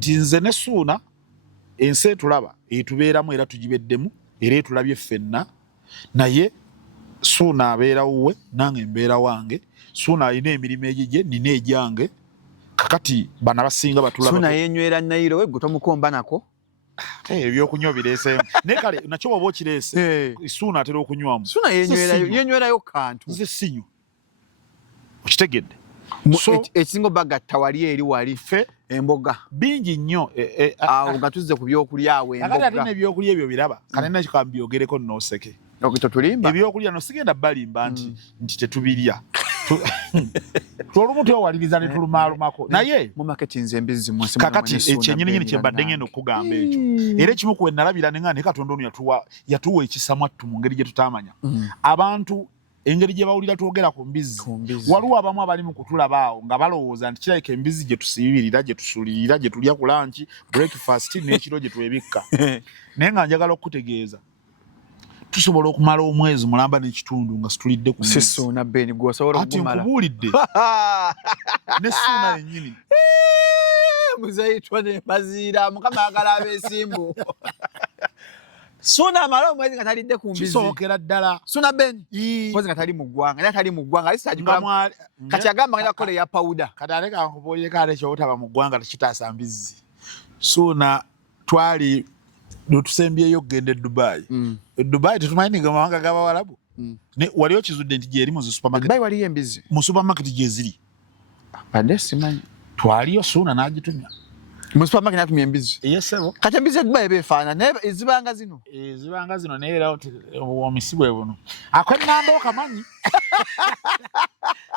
nti nze ne Suuna ensi etulaba etubeeramu era tugibeddemu era etulabye ffenna naye Suuna abeera wuwe nange mbeera wange Suuna alina emirimu egigye nina egyange kakati bana basinga batulaba Suuna yenywera Nairo gwe tomukomba nako ebyokunywa bireeseemu naye kale nakyo waba okireese Suuna atera okunywamu Suuna yenywerayo kantu nze sinywa okitegedde ekisinga bagatta wali ffe emboga bingi nnyo awo nga tuzze ku byokulya awo emboga ate n'ebyokulya ebyo biraba kale nakyo kambyogereko nnooseke ebyokulya no sigenda balimba nti tetubirya olumu twewaliriza ne tulumaalumako naye mu marketing embizi mu kakati ekyennyini kyembadde ngenda okugamba ekyo era ekimu ku nalabira ne Katonda ono yatuwa ekisamwattu mu ngeri gye tutamanya abantu engeri gye bawulira twogera ku mbizi waliwo abamu abali mu kutulaba awo nga balowooza nti kirabika embizi gye tusiibirira gye tusulirira gye tulya ku lanchi breakfast n'ekiro gye twebikka naye nga njagala okutegeeza tusobola okumala omwezi mulamba n'ekitundu nga situlidde ku mbizi Suuna beni gwosobola okugumala ati nkubuulidde ne Suuna yennyini muzayitwa ne baziira mukama agala abeesimbu Suuna amala omwezi nga talidde ku mbizi kisookera ddala Suuna beni mpozi nga tali mu ggwanga naye tali mu ggwanga alisajjukira kati agamba nga yakola eya pawuda kati ate kankubuulire kale ekyobutaba mu ggwanga tekitaasa mbizi Suuna twali tusembyeyo okugenda e Dubai Dubai tetumanyi nga mawanga g'Abawarabu wali okizudde nti gyeri mu supermarket Dubai waliyo embizi mu supermarket gye ziri badde simanyi twaliyo Suuna n'agitumya mu supermarket n'atumya embizi yesebo kati embizi e Dubai beefaana naye ezibanga zino naye era omisi bwe buno ak'ennamba okamanyi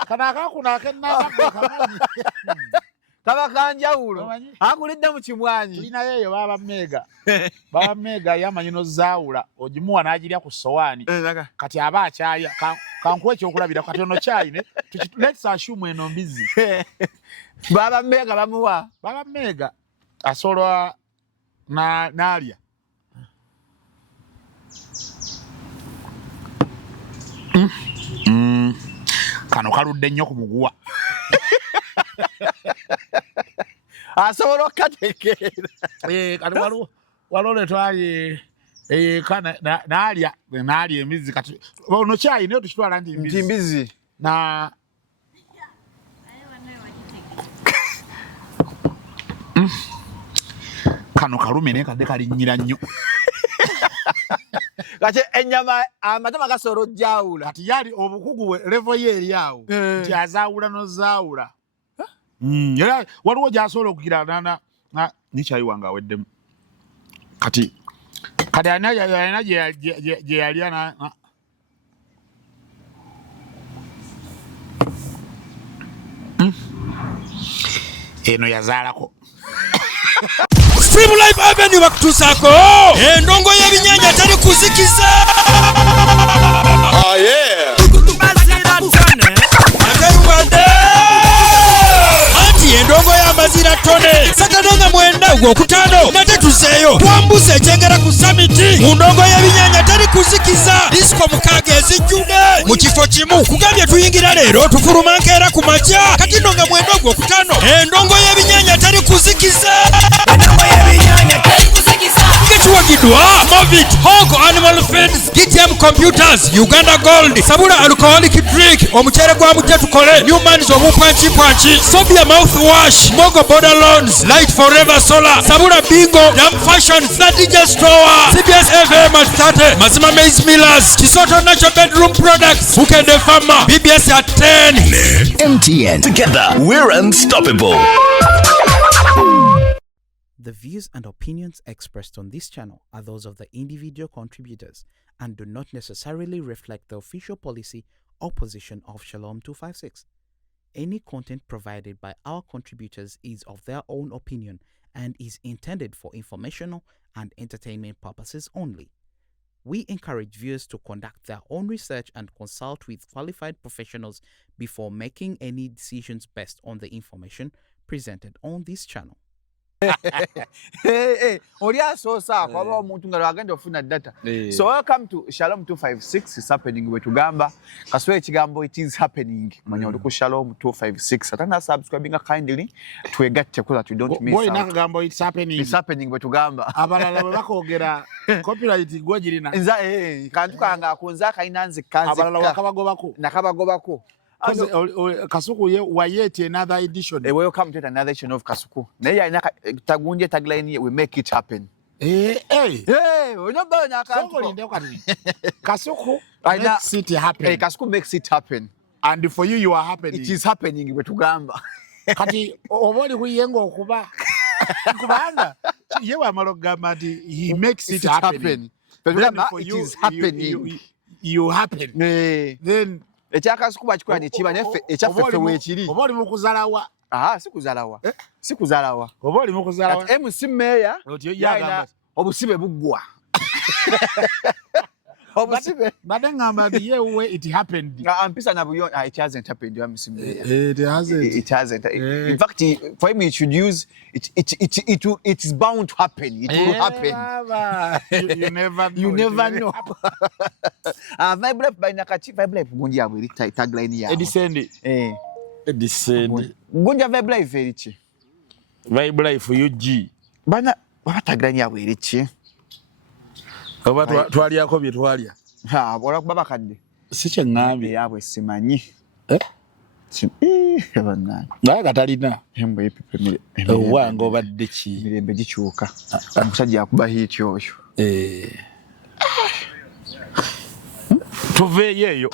kano akakuno ak'ennamba okamanyi kaba kanjawulo akulidde mu kimwanyi tulinayo eyo baba meega yamanyi nozaawula ogimuwa n'agirya ku sowaani kati aba akyalya kankuwa ekyokulabira kati ono kyayine let's assume eno mbizi baba meega bamuwa baba meega asolwa n'alya kano kaludde nnyo ku muguwa asobola okukategeera kati waliwo lwe twali n'alya embizi kati ono kyayi naye tukitwala nti mbizi na kano kalume naye kadde kalinnyira nnyo kati ennyama amatama gasobola ojjawula kati yali obukugu bwe levo ye eri awo nti azaawula nozaawula era waliwo gy'asobola okugira nikyayi wange aweddemu kati alina gye yalya eno yazaalako Stream Live Avenue bakutusaako endongo y'ebinnyanja teri kuzikiza anti endongo y'amazira ttone satadenga 9 Ogwokutaano nate tuzeeyo twambuze ekyengera ku samiti mu ndongo y'ebinnyanja teri kuzikiza disco 6 ezijjudde mu kifo kimu kugambye tuyingira leero tufuluma nkeera ku makya kati nno nga 9 Ogwokutaano endongo y'ebinnyanja teri kuzikiza Kichiwagidwa Movit Hongo Animal Feeds GTM Computers Uganda Gold Sabula Alcoholic Drink omuchere gwa mujja tukole Newman's obupanchi Sofia Mouthwash Mogo Border Loans Light Forever Solar Sabula Bingo Dam Fashion DJ Store CBS FM at 30 Mazima Maize Millers Chisoto Natural Bedroom Products Ukende Farmer BBS at 10 MTN. Together we're unstoppable. The views and opinions expressed on this channel are those of the individual contributors and do not necessarily reflect the official policy or position of Shalom 256. Any content provided by our contributors is of their own opinion and is intended for informational and entertainment purposes only. We encourage viewers to conduct their own research and consult with qualified professionals before making any decisions based on the information presented on this channel. Oli asosa kwa omuntu nga agenda ofuna data. So welcome to Shalom 256 is happening we tugamba kaswe ekigambo it is happening manya oli ku Shalom 256 atana subscribing kindly twegatte kuza we don't miss boy nakagambo it's happening we tugamba abalala bakogera copyright gwagirina nza kantu kanga akunza kainanze kanze abalala wakabagobako nakabagobako Kasuku wayeti another edition. Welcome to another edition of Kasuku. Naye ina tagunje tagline we make it happen. Unaba na Kasuku makes it happen. Kasuku makes it happen. And for you are happening. It is happening we tugamba. Kati oboli kuyengo okuba. Kubanga yewe amalogamba he makes it happen. Then for you, it is happening. You happen. Then Ekyakasuku bakikola ne kiba neffe ekyaffe weekiri. Oba oli mu kuzalawa. Sikuzalawa. Sikuzalawa. Oba oli mu kuzalawa. MC Meya yagamba obusibe buggwa. Obusibe. Badde ngamba yewe it happened. Ampisa na buyo it hasn't happened MC Meya. It hasn't. It hasn't. In fact, for him it should use it is bound to happen. It will happen. You never know. You never know. Vibe Life by Nakachi Vibe Life gunja bwe tagline ya. Edisend. Edisend. Gunja Vibe Life erichi. Vibe Life UG. Bana tagline ya bwe erichi. Oba twaliyako bye twalya. Bora kubaba kadde. Siche ngambi yabwe simanyi. Bana. Naye katalina. Hembo epipe wango badde ki. Mirembe gikyuka. Omusajja yakuba hit yoyo. Tuveeyo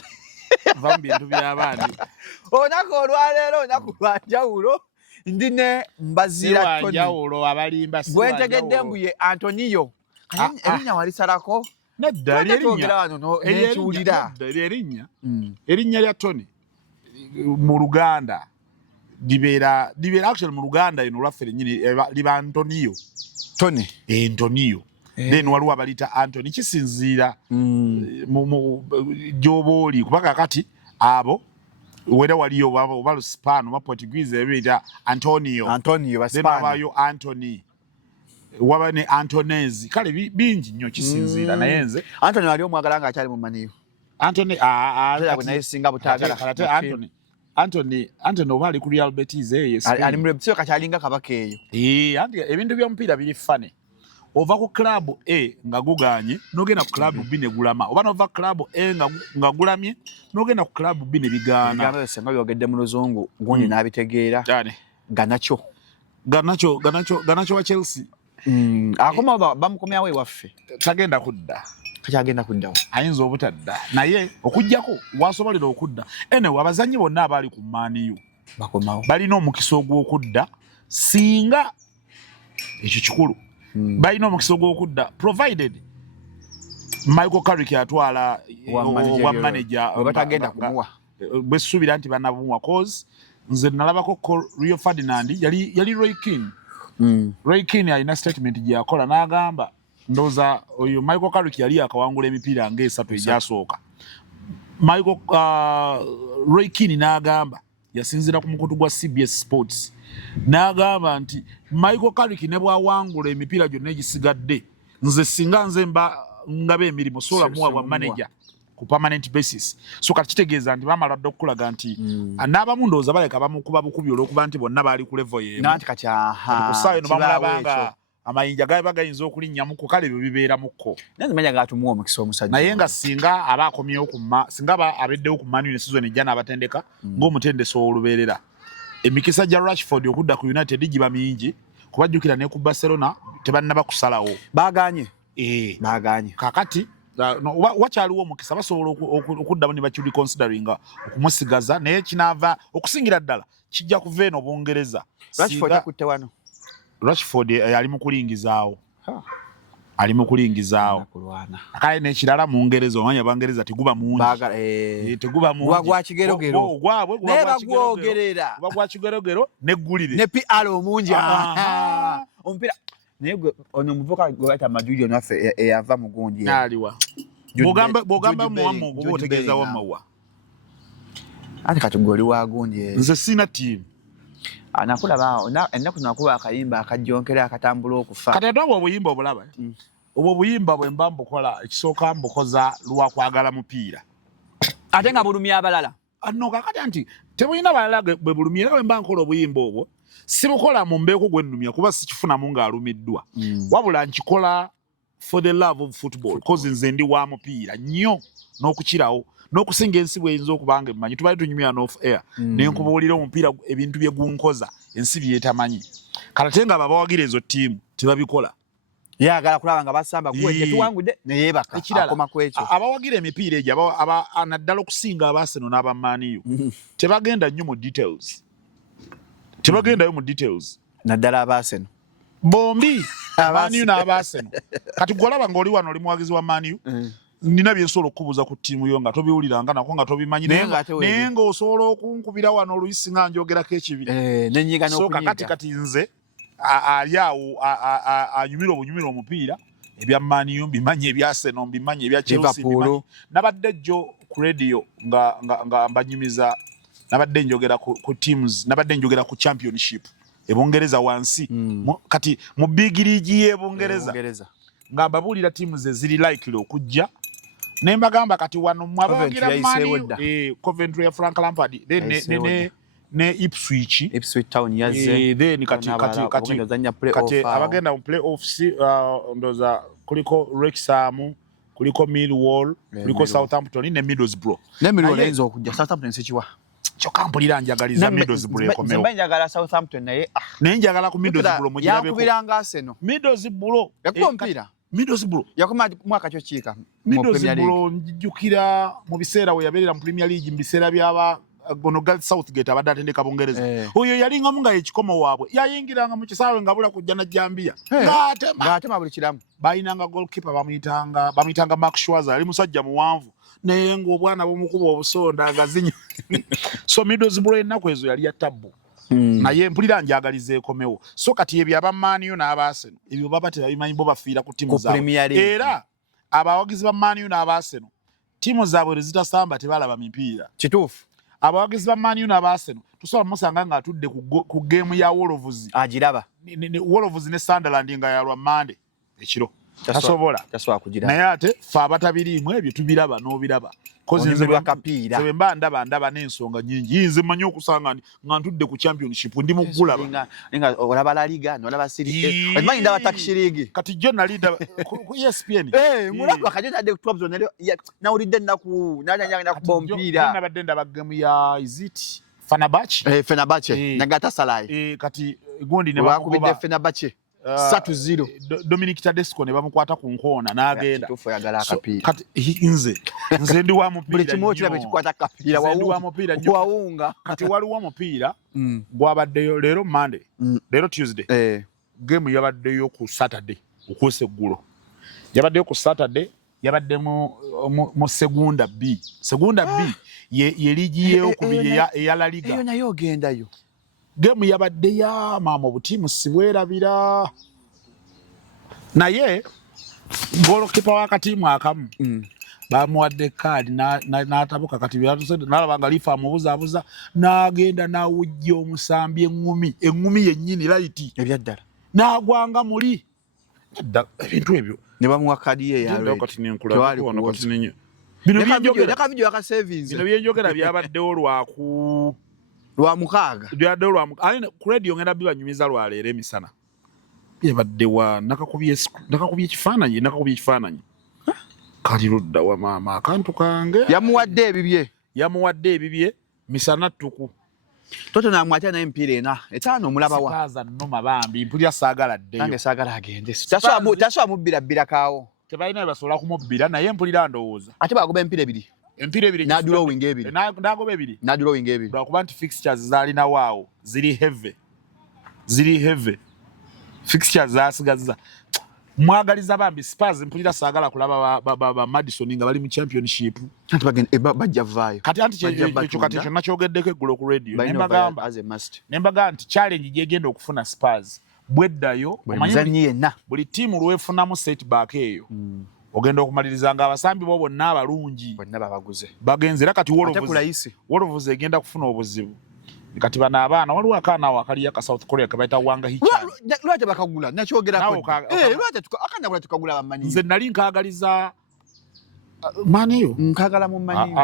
vambi bintu by'abandi. Onako olwaleero onako lwanjawulo ndine mbazira Tony. Njawulo abalimba si wanjawulo. Gwentegedde mbuye Antonio. Erinnya walisalako? Nedda erinnya. Erinnya lya Tony mu Luganda libeera actually mu Luganda ino lwaffe lennyini liba Antonio. Tony. Antonio. Then waliwo abalita Anthony kisinziira gy'obooli kubanga kati abo wera waliyo oba Luspano oba Portuguese ebiyita Antonio Baspano. Then wabayo Anthony waba ne Antonese kale bingi nnyo kisinziira naye nze Anthony wali omwagala nga akyali mu maniyo. Anthony naye singa butaagala. Anthony oba ali ku Real Betis ali mu Betis kakyalinga kabaka eyo. Ebintu by'omupiira biri fane. Ova ku club A nga guganye nogenda ku club B ne gulama oba nova club A nga gulamye nogenda ku club B ne bigaana. Ngalo senga byogedde mu luzungu gundi n'abitegeera. Ganacho wa Chelsea. Akoma bamukomyawo ewaffe. Tagenda kudda. Kakyagenda kuddawo. Ayinza obutadda naye okujjako wasobolera okudda. Enewe abazannyi bonna abali ku Man U bakomawo. Balina omukisa ogw'okudda singa ekyo kikulu. Balina omukisa ogw'okudda provided Michael Carrick atwala wa manager batagenda kumuwa. Bwe suubira nti banamuwa cause nze nalabako Rio Ferdinand yali Roy Keane. Roy Keane alina statement gye yakola n'agamba ndowooza oyo Michael Carrick yali akawangula emipiira ng'esatu egyasooka. Roy Keane n'agamba yasinzira ku mukutu gwa CBS Sports n'agamba nti Michael Carrick ne bwawangula emipiira gyonna egisigadde nze singa nze ngaba emirimu sola muwa bwa manager ku permanent basis. So kati kitegeeza nti bamala dde okulaga nti n'abamu ndowooza baleka bamukuba bukubi olw'okuba nti bonna baali ku level y'emu. Nanti kati ku ssaawa eno bamulabanga amayinja gaba gayinza okulinnyamuko kale byo bibeeramukko. Nanze manya gatumuwa omukisa omusajja. Naye nga singa aba akomyewo singa aba abeddewo ku Man U ne season ejja n'abatendeka ng'omutendesi ow'olubeerera. Emikisa gya Rashford okudda ku United giba mingi kubajjukira ne ku Barcelona tebannaba kusalawo. Baaganye. Baaganye. Kakati wakyaliwo omukisa basobola okuddamu ne bakiri considering okumusigaza naye kinaava okusingira ddala kijja kuva eno Bungereza. Rashford akutte wano. Rashford ali mu kulingizaawo. Ali mu kulingizaawo. Akale n'ekirala mu Ngereza omanya Bangereza teguba mungi. Teguba mungi. Gwa kigerogero. Gwabwe gwa gwa kigerogero neggulire. Ne PR omungi. Ompira naye ono muvuka gwe bayita Madudio naffe eyava mu gundi. Aliwa. Bw'ogamba muwamma oguba otegeeza wamma wa. Ate kati goli wa gundi. Nze sina team. Nakulaba ennaku nakuba akayimba akajjonkera akatambula okufa. Kati ate obuyimba obulaba. Obwo buyimba bwe mba mbukola ekisooka mbukoza lwa kwagala mupiira. Ate nga bulumya abalala. No kakati anti tebulina balala bwe bulumira bwe mba nkola obuyimba obwo. Sibukola mu mbeeko gwe nnumya kuba sikifunamu ng'alumiddwa. Wabula nkikola for the love of football. Cause nze ndi wa mupiira nnyo n'okukirawo. N'okusinga ensi bw'eyinza okubanga emmanyi tubali tunyumya n'off air ne nkubuulira omupiira ebintu bye gunkoza ensi by'etamanyi kati nga babawagira ezo ttiimu tebabikola yagala kulaba nga basamba kuwe tuwangudde ne yeebaka akoma kwekyo abawagira emipiira egyo naddala okusinga Arsenal n'Abamaniyu tebagenda nnyo mu details tebagendayo mu details naddala Arsenal bombi Abamaniyu n'Arsenal kati gwolaba ng'oli wano oli muwagizi wa Maniyu nina byensobola okukubuuza ku ttiimu yo nga tobiwuliranga nako nga tobimanyi naye ng'osobola okunkubira wano oluyisi nga njogerako ekibi so kakati nze ali awo anyumira obunyumira omupiira ebya Maniyu mbimanyi ebya Arsenal mbimanyi ebya Chelsea mbimanyi nabadde jjo ku radio nga mbanyumiza nabadde njogera ku teams nabadde njogera ku championship ebongereza wansi kati mu big league y'ebongereza nga mbabuulira teams ziri likely okujja nembagamba kati wano mwabagira Maniyu Coventry ya Frank Lampard ne Ipswich Town yaze then kati abagenda mu playoffs ndoza kuliko Wrexham kuliko Millwall kuliko Southampton ne Middlesbrough enzo okujja Southampton sekiwa kyokka mpulira njagaliza Middlesbrough ekomewo mbe njagala Southampton naye njagala ku Middlesbrough mugirabeko yakubiranga Arsenal Middlesbrough yakuba mpira Middlesbrough yakoma mwaka kyo kiika Middlesbrough njijukira mu biseera we yabeerera mu Premier League mu biseera byaba gono Gareth Southgate abadde atendeka Bungereza oyo yalingamu nga ekikomo waabwe yayingiranga mu kisaawe nga bula kujja na Jambia ng'atema buli kiramu balinanga goalkeeper bamuyitanga Mark Schwarzer yali musajja muwanvu naye ng'obwana bw'omukuba obusonda agazinyo so Middlesbrough ennaku ezo yali ya tabbu naye mpulira njagaliza ekomewo so kati ebyo Abamaniyu n'Arsenal ebyo baba tebabimanyi bo bafiira ku ttiimu zaabwe era abawagizi ba Maniyu n'Arsenal ttiimu zaabwe bwe zitasamba tebalaba mipiira kituufu abawagizi ba Maniyu n'Arsenal tusobola musanga nga atudde ku geemu ya Wolves agiraba Wolves ne Sunderland nga yalwa Monday ekiro tasobola naye ate fe abatabiriimu ebyo tubiraba n'obiraba nze bwe ndaba n'ensonga nnyingi yinze mmanyi okusanga nga ntudde ku championship ndi mu kulaba olaba La Liga n'olaba Serie A omanyi ndaba Turkish League kati jo nali ku ESPN mulaba kati tadde ku top zone nawulidde ennaku nanyanya kuba omupiira nabadde ndaba gemu ya iziti Fenerbahce Galatasaray kati gundi ne bakubidde Fenerbahce 3-0 Dominic Tedesco ne bamukwata ku nkoona n'agenda kati nze ndi wa mupiira buli kimu okirabe kikwata akapiira wawunga kati waliwo omupiira gwabaddeyo leero Monday leero Tuesday game yabaddeyo ku Saturday okweseggulo yabaddeyo ku Saturday yabadde mu Segunda B ye ligi y'okubiri eya La Liga eyo nayo ogendayo game yabadde ya maama obutiimu sibwerabira naye golokipa w'akatiimu akamu bamuwadde kaadi n'atabuka kati n'alaba nga lifa amubuzaabuza n'agenda n'awujja omusambi eŋŋumi yennyini layiti ebyaddala n'agwanga muli ebintu ebyo ne bamuwa kaadi ye bino byenjogera byabaddewo lwa mukaaga ku radio ngenda bibanyumiza lwaleero emisana byebaddewa nakakubye ekifaananyi kali ludda wa maama akantu kange yamuwadde ebibye misana ttuku Tottenham ate naye emipiira ena etaano omulabawa sipaaza nnuma bambi mpulira saagala ddeyo nange saagala agende tasobola mubbirabbira kaawo tebalina bebasobola kumubbira naye mpulira ndowooza ate bagoba emipiira ebiri n'adulowing ebiri n'agoba ebiri n'adulowing ebiri lwakuba nti fixtures zaalinawo awo ziri heavy fixtures zasigazza mwagaliza bambi Spurs mpulira saagala kulaba ba Madison nga bali mu championship bajja vaayo kati anti ekyo kati kyonna kyogeddeko eggulo ku radio nembagamba nti challenge gyegenda okufuna Spurs bweddayo buli ttiimu lwefunamu setback eyo ogenda okumaliriza nga abasambi bo bonna abalungi bonna babaguze bagenze era kati Wolves egenda kufuna obuzibu kati bana abaana waliwo akaana awo akaliya ka South Korea kabaita Wanga Hichan lwate bakagula nakyogerako lwate akanyagula tukagula bamanyi nze nali nkaagaliza maniyo nkagala mu manyi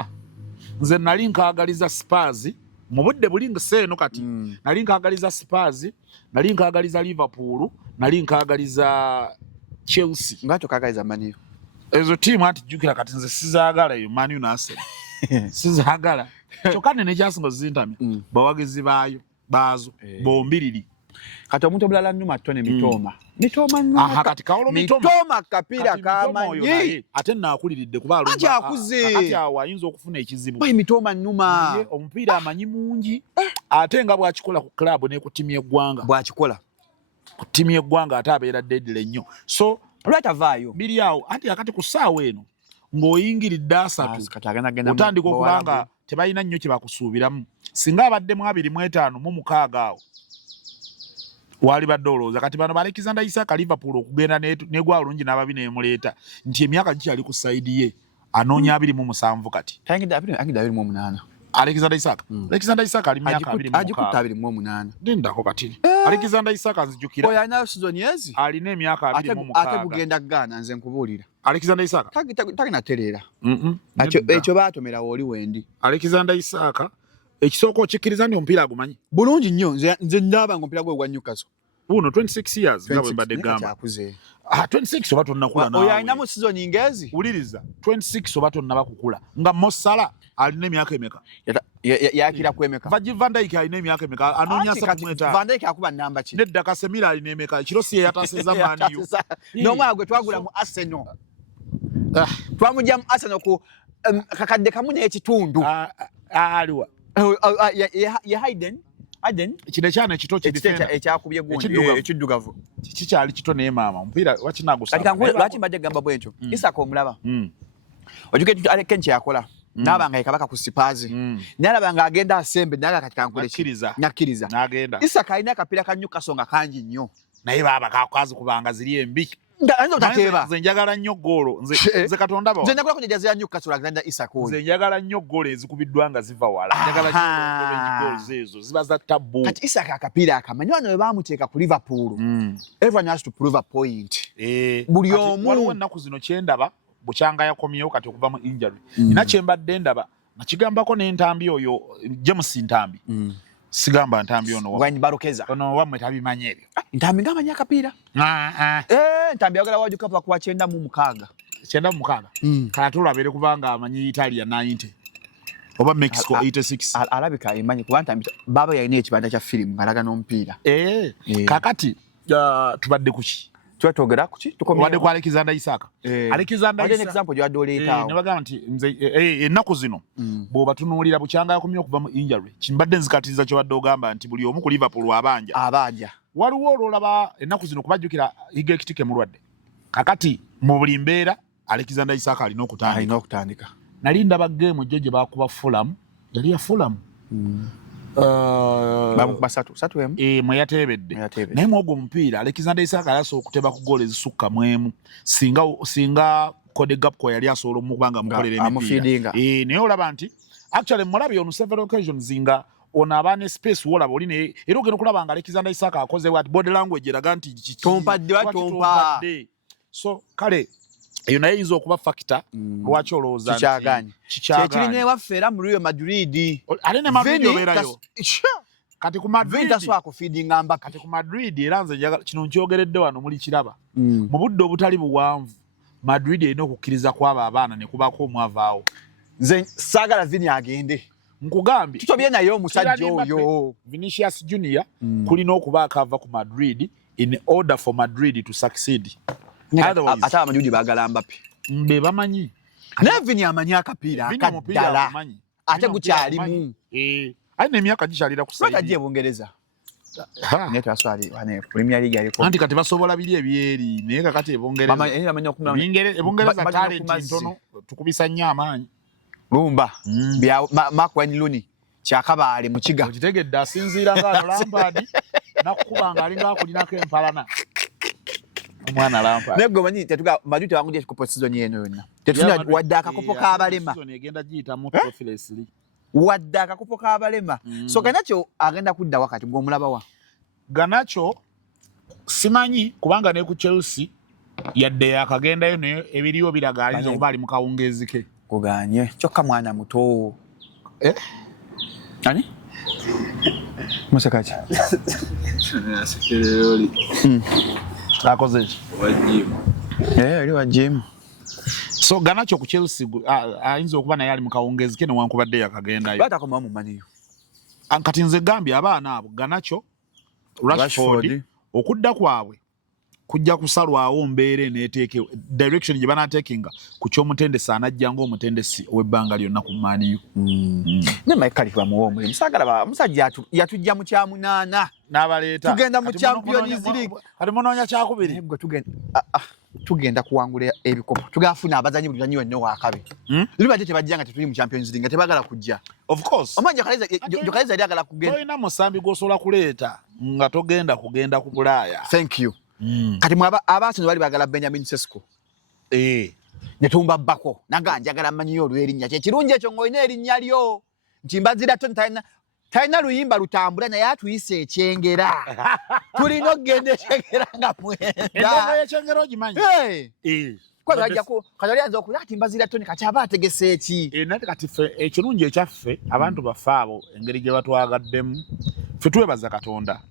nze nali nkaagaliza Spurs mu budde bulinga seeno kati nali nkaagaliza Spurs nali nkaagaliza Liverpool nali nkaagaliza Chelsea ngacho kaagaliza maniyo ezo tiimu ati jukira kati nze sizaagala yo Man U Arsenal sizaagala kyokka ne kyasinga zintamya bawagizi baayo baazo bombiriri kati omuntu omulala nnuma ttone mitoma kati kawolo mitoma kapira kamanyi ate naakuliridde kuba kati awo ayinza okufuna ekizibu mitoma nnuma omupiira amanyi mungi ate nga bwakikola ku club ne ku ttiimu y'eggwanga bwakikola ku ttiimu y'eggwanga ate abeera deadly nnyo so lwaki avaayo biri awo anti akati ku ssaawa eno ng'oyingiridde 3 otandika okubanga tebalina nnyo kye bakusuubiramu singa abaddemu 25 mu mukaaga awo wali badde olowooza kati bano Alexander Isak Liverpool okugenda negwa olungi n'ababi nemuleeta nti emyaka gikyali ku sayidi ye anoonya 27 kati agida 28 Alexander Isak ali myaka 28 ndako kati Alexander Isak anzijukira oya nayo season yezi alina emyaka 26 ate bugenda gana nze nkubuulira Alexander Isak tagina terera ekyo baatomera woli wendi Alexander Isak ekisoko okikiriza ndi omupiira agumanyi bulungi nnyo nze ndaba ngo omupiira gwe gwa Newcastle uno 26 years nga bwe mbadde gamba 26 oba tonnakula nawe oyo alinamu season ngezi uliriza 26 oba tonnaba kukula nga Mo Salah alina emyaka emeka yakira kwemeka Van Dijk alina emyaka emeka anoonya 35 Van Dijk akuba namba ki nedda Casemiro alina emeka ekiro si yataseza Man U n'omwana gwe twagula mu Arsenal twamujja mu Arsenal ku kakadde kamu n'ekitundu aliwa ye Hayden kino ekyana ekito ekyakubye gundi ekiddugavu kikyali kito naye maama omupiira wakinagusaba kati lwaki mbadde gamba bwentyo Isaka omulaba ojuke aleke nti yakola n'abanga ekabaka ku Spurs n'alaba ng'agenda asembe naye kati nakkiriza n'agenda Isaka alina akapiira ka Newcastle nga kangi nnyo naye baba kazi kubanga ziri embi nze njagala nnyo ggoolo nze Katonda bawa nze njagala kunyajazira Newcastle agenda Isaka oyo nze njagala nnyo ggoolo ezikubiddwa nga ziva wala njagala nnyo ezo ziba za tabbu kati Isaka akapiira akamanyi wano we baamuteeka ku Liverpool everyone has to prove a point buli omu waliwo ennaku zino kyendaba bukyanga yakomyewo kati okuva mu injury nina kyembadde ndaba nakigambako n'entambi oyo James Ntambi sigamba ntambi ono wamwe tabimanyi ebyo ntambi ng'amanyi akapiira ntambi ayagala World Cup kuwa 96 kala tulabeere kubanga amanyi Italia 90 oba Mexico 86 alabika emanyi kuba ntambi baba yalina ekibanda kya firimu ng'alaga n'omupiira kakati tubadde kuki twetogera kuki tukomye kwa Alexander Isak Alexander Isak example gya doleetawo ne bagamba nti nze ennaku zino bw'oba tunuulira bukyanga yakomye okuva mu injury kimbadde nzikatiriza kye wadde ogamba nti buli omu ku Liverpool abanja waliwo olwolaba ennaku zino kubajjukira Higa Ekitike mulwadde kakati mu buli mbeera Alexander Isak alina okutandika nali ndaba game gye baakuba Fulham yali ya Fulham bamukuba 3 mwe yateebedde naye mwogwo omupiira Alexander Isak yasobola okuteba ku goal ezisukka mu emu singa Cody Gakpo yali asobola omukubanga mukolera emipiira naye olaba nti actually mulabye on several occasions nga ono abaana space wolaba oli ne era ogenda okulaba nga Alexander Isak akoze what body language eraga nti tompadde so kale eyo naye yinza okuba factor lwaki olowooza kikyaganye kyekirina ewaffe era mu Real Madrid ale ne Madrid obeerayo kati ku Madrid feedinga mbaka kati ku Madrid era nze kino nkyogeredde wano muli kiraba mu budde obutali buwanvu Madrid erina okukkiriza kwaba abaana ne kubako omwavaawo nze saagala Vini agende nkugambye tutobye naye omusajja oyo Vinicius Junior kulina okuba akava ku Madrid in order for Madrid to succeed ate abamanyudi baagala Mbappe mbe bamanyi naye Vini amanyi akapiira akaddala ate gukyalimu alina emyaka gikyalira ku sayidi agiye Bungereza naye twaswali wane Premier League aliko anti kati basobola biri ebyeri naye kakati Ebungereza talenti ntono tukubisa nnyo amaanyi lumba bya Mark Wayne Rooney kyakabaale mu kiga okitegedde asinziira ng'ano Lampard nakukubanga alinga akulinako empalana omwana Lampard naye gwe manyi Madrid tewangudde ku season yeno yonna tetufuna wadde akakopo k'abalema season egenda giyita mu trophy wadde akakopo k'abalema so Garnacho agenda kudda wakati gw'omulaba wa Garnacho simanyi kubanga ne ku Chelsea yadde yakagendayo naye ebiriwo biraga alinza okuba ali mu kawungeezi ke kuganye kyokka mwana muto ani musakachi akoze ali wa gym so Garnacho ku Chelsea alinza okuba naye ali mu kawungeezi ke newankubadde yakagendayo batakoma mu maniyo kati nze Gambia abaana abo Garnacho Rashford okudda kwabwe kujja kusalwawo mbeere neteeke direction gye banaatekinga ku ky'omutendesi anajja ng'omutendesi ow'ebbanga lyonna ku maniyo ne Michael bamuwa omulimu sagala musajja yatujja mu kya munaana n'abaleeta tugenda mu Champions League kati munoonya kyakubiri tugenda kuwangula ebikopo tugafuna abazanyi buli zanyi wenno wakabe libadde tebajjanga tetuli mu Champions League tebagala kujja of course omanja kaleza yali agala kugenda toyina musambi gw'osobola kuleeta nga togenda kugenda ku Bulaaya thank you kati abasono bali bagala Benjamin Sesko ne tumba bako naga njagala manyiyo olw'erinnya kirungi ekyo ng'olina erinnya lyo nti Mbazira talina luyimba lutambula naye atuyise ekyengera tulina okugenda ekyengera nga mwenda ekyengera ogimanyi kati alianza okulira ati Mbazira Tony kati aba ategese eki nate kati ffe ekirungi ekyaffe abantu baffe abo engeri gye batwagaddemu ffe twebaza Katonda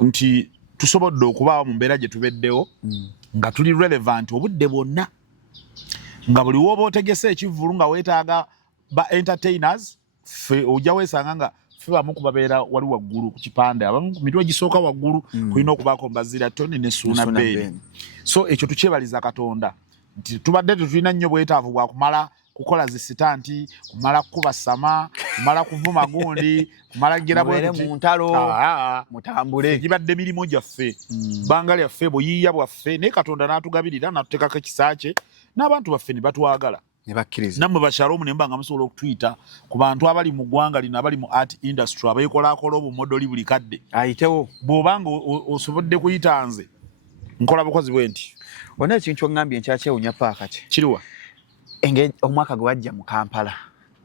nti tusobodde okubaawo mu mbeera gye tubeddewo nga tuli relevant obudde bwonna nga buli wooba otegese ekivvulu nga weetaaga ba entertainers ffe ojja weesanga nga ffe bamu kubabeera wali waggulu ku kipande abamu ku mitwe gisooka waggulu kulina okubaako Mbazira Tony ne Suuna Beni so ekyo tukyebaliza Katonda nti tubadde tetulina nnyo bwetaavu bwa kumala kukola zisitanti kumala kuba sama kumala kuvuma gundi kumala gira bwere mu ntalo mutambule gibadde mirimo gyaffe banga lyaffe boyiya bwaffe ne Katonda n'atugabirira n'atuteekako ekisaace n'abantu baffe ne batwagala ne bakkiriza nammwe bashalom ne mbanga musobola okutwita ku bantu abali mu ggwanga lino abali mu art industry abeekolaakola obumodoli buli kadde ayitewo bw'obanga osobodde kuyita nze nkola bukozi bwe nti ona ekintu ongambye nkyakyewunya paakati kiriwa omwaka gwe wajja mu Kampala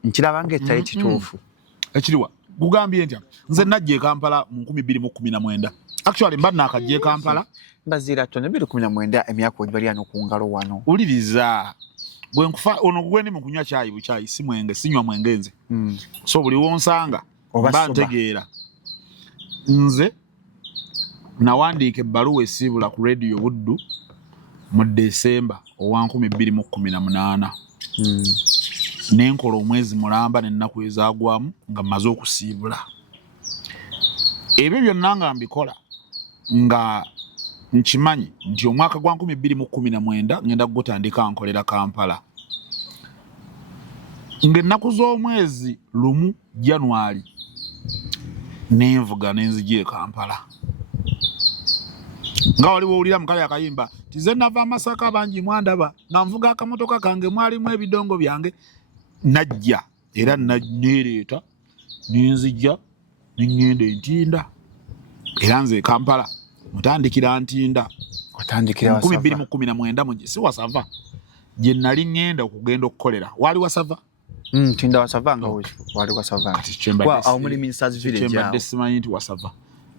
nkiraba ng'ettali kituufu ekiriwa gugambye ntya nze najja e Kampala mu 2019 actually mba naakajja e Kampala Mbazira Tony 2019 emyaka ogibali ano ku ngalo wano uliriza gwe nkufa ono gwendi mu kunywa caayi bucaayi si mwenge sinywa mwenge nze so buli wonsanga mba ntegeera nze nawandiika ebbaluwa esiibula ku radio Buddu mu Desemba owa 2018 nenkola omwezi mulamba n'ennaku ezaagwamu nga mmaze okusiibula ebyo byonna nga mbikola nga nkimanyi nti omwaka gwa 2019 ngenda kugutandika nkolera Kampala ng'ennaku z'omwezi lumu January nenvuga nenzija e Kampala nga waliwo owulira mukali akayimba tize nava Masaka bangi mwandaba nga nvuga akamotoka kange mwalimu ebidongo byange najja era nereeta nenzija nengenda Ntinda era nze Kampala mutandikira Ntinda watandikira wasava 2019 si wasava gye nali ngenda okugenda okukolera wali wasava Ntinda wasava nga wali wasava kwa muri Ministers Village chembadde simanyi nti wasava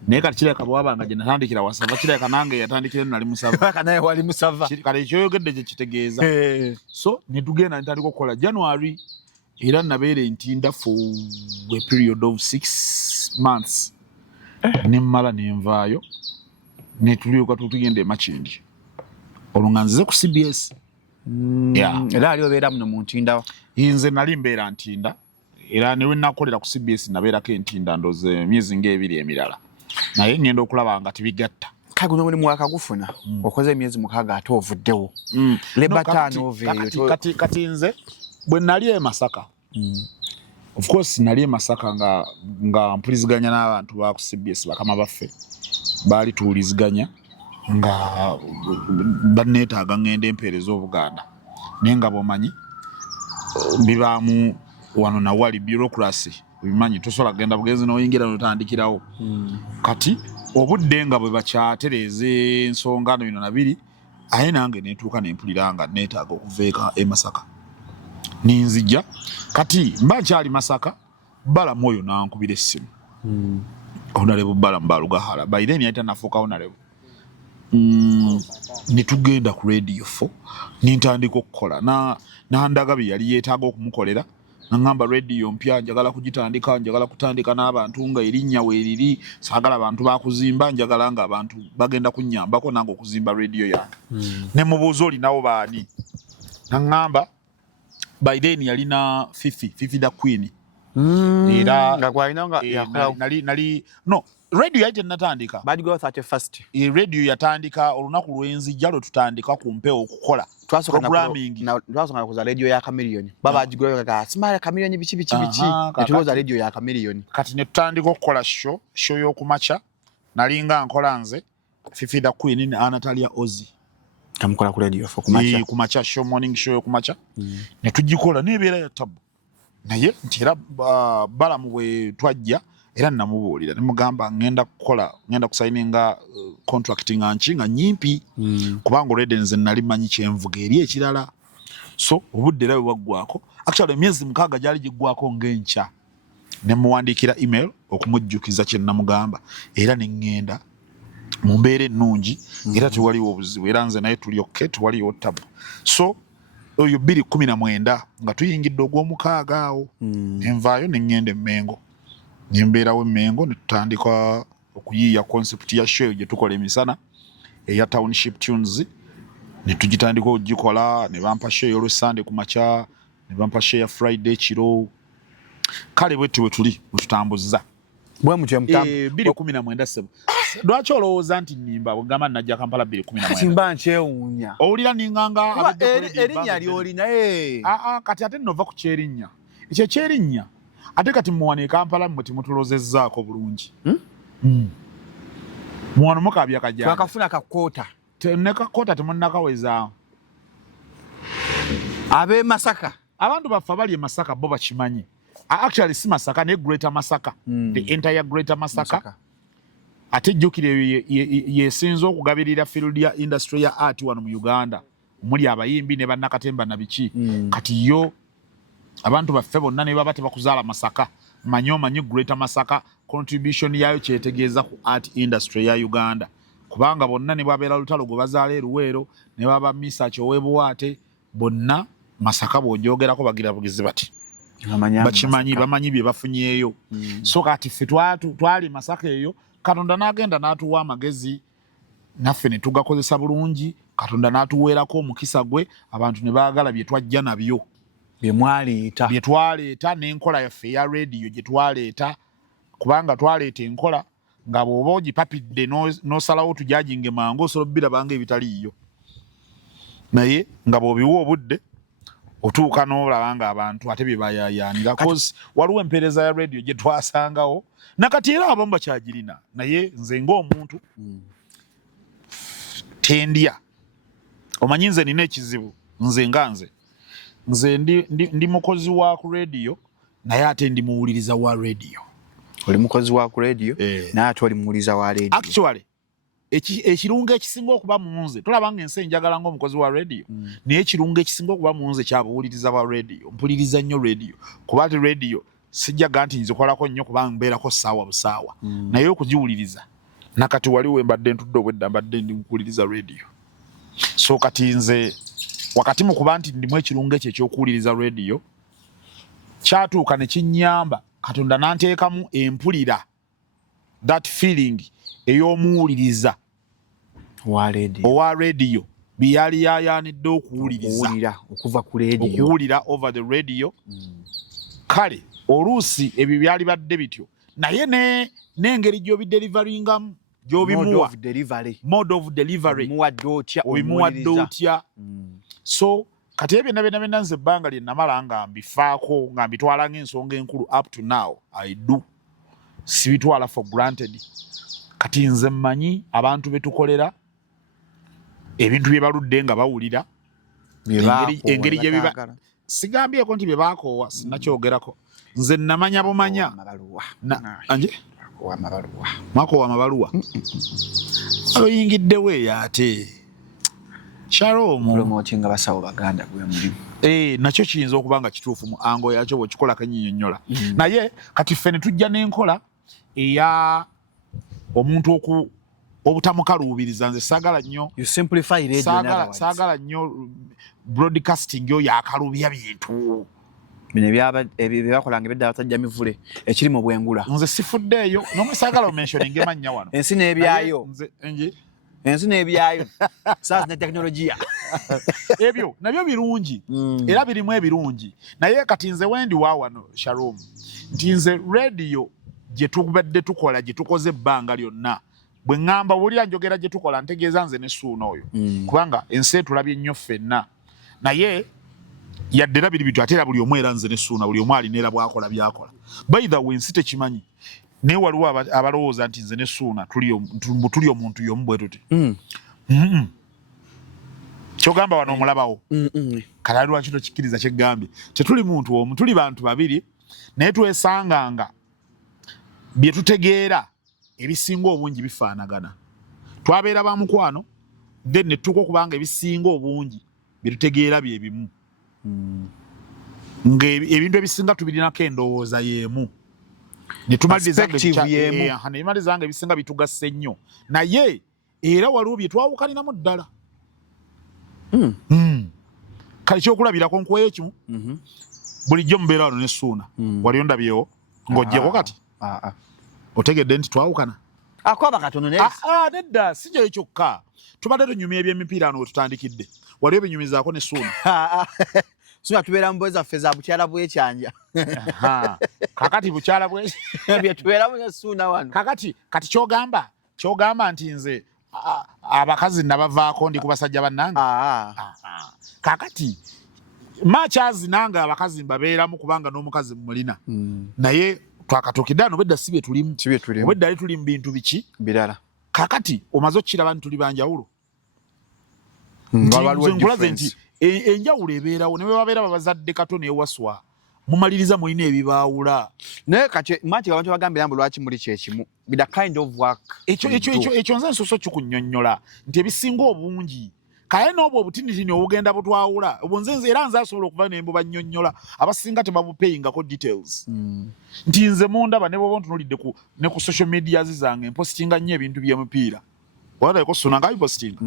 naye kati kireka bwabanga gye natandikira wasava kireka nange yatandikira nali musava kanaye wali musava kati ekyoyogedde gye kitegeeza so netugenda ntandika okukola January era nabeera Ntinda for a period of 6 months nemmala nenvaayo netulyoka tutugenda e Makindi olwo nga nzize ku CBS era ali obeera muno mu Ntinda nze nali mbeera Ntinda era newe nakolera ku CBS nabeerako Ntinda ndoze emyezi ng'ebiri emirala naye ngenda okulaba nga tibigatta kaguno muri mwaka gufuna okoze emyezi 6 ate ovuddewo kati nze bwe nali e Masaka of course nali e Masaka nga mpuliziganya n'abantu ba ku CBS bakama baffe baali tuwuliziganya nga banneetaaga ngenda empeereza Obuganda naye nga bw'omanyi bibaamu wano nawali bureaucracy bimanyi tosobola kugenda bugenzi n'oyingira n'otandikirawo kati obudde nga bwe bakyatereeza ensonga bino nabiri aye nange netuuka nempulira nga neetaaga okuva eka e Masaka ninzija kati mba nkyali Masaka bala moyo nankubira essimu Honorable Bala Mbalugahala by then yali tanafuuka Honorable nitugenda ku radio 4 nintandika okukola nandagabi yali yeetaaga okumukolera nangamba radio mpya njagala kutandika n'abantu nga erinnya weeriri saagala abantu bakuzimba njagala nga abantu bagenda kunnyambako nange okuzimba radio yange ne mubuuza olinawo baani nangamba by then yalina Fifi the Queen era nga kwalina nga nali no radio yali natandika badgo 31st radio yatandika olunaku lw'enzijja lwe tutandika ku mpewo okukola programming twasoka kuza radio ya Chameleon baba agigoyo kaka simara Chameleon bichi etuloza radio ya Chameleon kati ne tutandika okukola show y'okumacha nalinga nkola nze Fifi the Queen ne Anatalia Ozzy kamukola ku radio for kumacha show morning show y'okumacha ne tugikola n'ebeera ya tabu naye nti era balamu bwe twajja era namubuulira nemugamba ngenda kusayininga contract nga nyimpi kubanga already nze nali manyi kyenvuga eri ekirala so obudde era bwaggwako actually emyezi 6 gyali giggwako ng'enkya nemuwandiikira email okumujjukiza kye namugamba era nengenda mu mbeera ennungi era tewaliwo obuzibu era nze naye tuli okay tewaliwo tabu so oyo 2019 nga tuyingidde ogw'omukaaga awo envaayo nengenda Mengo nembeerawo Mengo netutandika okuyiiya concept ya show gye tukola emisana eya Township Tunes netugitandika ogikola ne bampa show y'olwesande ku macha ne bampa show ya Friday kiro kale bwetu wetuli tutambuzza bwe mutye mutambo 2019 sebo lwaki olowooza nti nimba bwegamba najja Kampala 2019 simba nkyewuunya owulira ninganga erinnya lyolina kati ate nova ku kyerinnya ekyo kyerinnya ate kati muwane Kampala mmwe timutulozezzaako bulungi muwano mukabya kajja twakafuna kakoota ne kakoota temunnakaweza abe Masaka abantu baffe abali e Masaka bo bakimanyi actually si Masaka ne Greater Masaka the entire Greater Masaka ate jjukire yesinza okugabirira field ya industry ya art wano mu Uganda muli abayimbi ne bannakatemba na biki kati yo abantu baffe bonna ne baba tebakuzaala Masaka manyi Greater Masaka contribution yayo kyetegeeza ku art industry ya Uganda kubanga bonna ne babeera lutalo gwe bazaala eruweero ne baba misa kyowebwate bonna Masaka bw'ojogerako bagira bugizi bati bakimanyi bamanyi bye bafunyeeyo so kati ffe twali Masaka eyo Katonda n'agenda n'atuwa amagezi naffe ne tugakozesa bulungi Katonda n'atuweerako omukisa gwe abantu ne baagala bye twajja nabyo bye twaleeta n'enkola yaffe eya radio gye twaleeta kubanga twaleeta enkola nga bw'oba ogipapidde n'osalawo tujajinge mangu osobola birabanga ebitaliiyo naye nga bw'obiwa obudde otuuka n'olaba nga abantu ate bye bayayaanira cause waliwo empeereza ya radio gye twasangawo nakati era abamu bakyagirina naye nze ng'omuntu tendya omanyi nze nina ekizibu nze ndi mukozi wa ku radio naye ate ndi muwuliriza wa radio oli mukozi wa ku radio naye ate oli muwuliriza wa radio actually ekirungo ekisinga okuba mu nze tolabanga ensi njagala ng'omukozi wa radio naye ekirungo ekisinga okuba mu nze kyabuwuliriza ba radio mpuliriza nnyo radio kuba ati radio sijjaga nti nzikolako nnyo kubanga mbeerako ssaawa busaawa naye okugiwuliriza nakati waliwo mbadde ntudde obwedda mbadde ndi mukuwuliriza radio so kati nze wakati mu kuba nti ndimu ekirungo ekyo ekyokuwuliriza radio kyatuuka ne kinnyamba Katonda n'anteekamu empulira that feeling ey'omuwuliriza owa radio byali yayaanidde okuwuliriza okuva ku radio okuwulira over the radio kale oluusi ebyo byali badde bityo naye n'engeri gy'obidelivaringamu gy'obimuwa mode of delivery obimuwadde otya so kati ebyo byonna nze ebbanga lye namala nga mbifaako nga mbitwala ng'ensonga enkulu up to now I do sibitwala for granted kati nze mmanyi abantu betukolera ebintu bye baludde nga bawulira engeri gye biba sigambyeko nti bye baakoowa sinnakyogerako nze namanya bumanya anje mwakoowa amabaluwa oyingiddewo eyo ate Shalom promoting abasawo baganda gwe mulimu nakyo kiyinza okuba nga kituufu mu ango yakyo bwekikola kanyinyonnyola naye kati ffe ne tujja n'enkola eya omuntu obutamukaluubiriza nze saagala nnyo saagala nnyo broadcasting yo yakalubya bintu bino byakolanga ebedda abatajja mivule ekiri mu bwengula nze sifuddeeyo nomwe saagala omentioning emannya wano ensi n'ebyayo saazi ne tekinologiya ebyo nabyo birungi era birimu ebirungi naye kati nze wendi wa wano Shalom nti nze radio gye tubadde tukola gye tukoze ebbanga lyonna bwe ŋŋamba wulira njogera gye tukola ntegeeza nze ne Suuna oyo kubanga ensi etulabye nnyo ffenna naye yadde era biri bitu ate era buli omu era nze ne Suuna buli omu alina era bw'akola by'akola by the way ensi tekimanyi naye waliwo abalowooza nti nze ne Suuna tuli omuntu y'omu bwe tuti kyogamba wano omulabawo kale lwaki tokikkiriza kyeggambye tetuli muntu omu tuli bantu babiri naye twesanganga bye tutegeera ebisinga obungi bifaanagana twabeera ba mukwano then ne tutuuka okubanga ebisinga obungi bye tutegeera bye bimu ng'ebintu ebisinga tubirinako endowooza y'emu ne tumaliriza nga ebisinga bitugasse nnyo naye era waliwo bye twawukaniramu ddala kale kyokulabirako nkuwa ekimu bulijjo mubeera wano ne Suuna waliyo ndabyewo ng'ojjeko kati otegedde nti twawukana akwaba katono nedda si gyeyo kyokka tubadde tunyumya ebyemipiira wano we tutandikidde waliyo binyumizaako ne Suuna Suuna tubeera mu bwe zaffe za bukyala bwekyanja kakati bukyala bye tubeeramu ne Suuna wano kakati kati kyogamba nti nze abakazi nabavaako ndi ku basajja bannange kakati makyazinanga abakazi mbabeeramu kubanga n'omukazi mulina naye twakatuukidde ano bedda si bye tulimu obedda ali tuli mu bintu biki birala kakati omaze okkiraba nti tuli banjawulo nkulaze nti enjawulo ebeerawo ne bwe babeera babazadde katono ewaswa mumaliriza mulina ebibaawula naye kati mati abantu bagambira mbu lwaki muli kyekimu with a kind of work ekyo nze nsoso kikunnyonnyola nti ebisinga obungi kale n'obwo obutinitini obugenda butwawula obwo nze era nze asobola okuva ne mbubannyonnyola abasinga tebabupeyingako details nti nze mundaba ne bwoba ntunulidde ne ku social media zange mpositinga nnyo ebintu by'emipiira walaiko Suuna nga bipositinga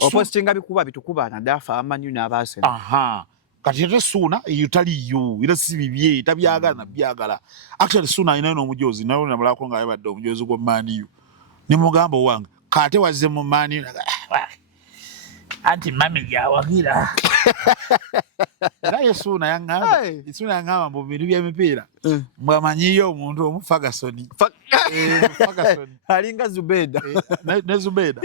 opositinga bikuba bitukuba nadafa amanyu n'abaasena kati ate Suuna eyo taliyo era si bibye tabyagala nabyagala actually Suuna alinayo n'omujoozi nayo namulako nga yabadde omujoozi gwa maniyu ne mugamba owange kate wazze mu maniyu anti mami yawagira naye Suuna yaŋŋamba mbu bintu by'emipiira mbwamanyiyo omuntu omu Ferguson alinga Zubeda ne Zubeda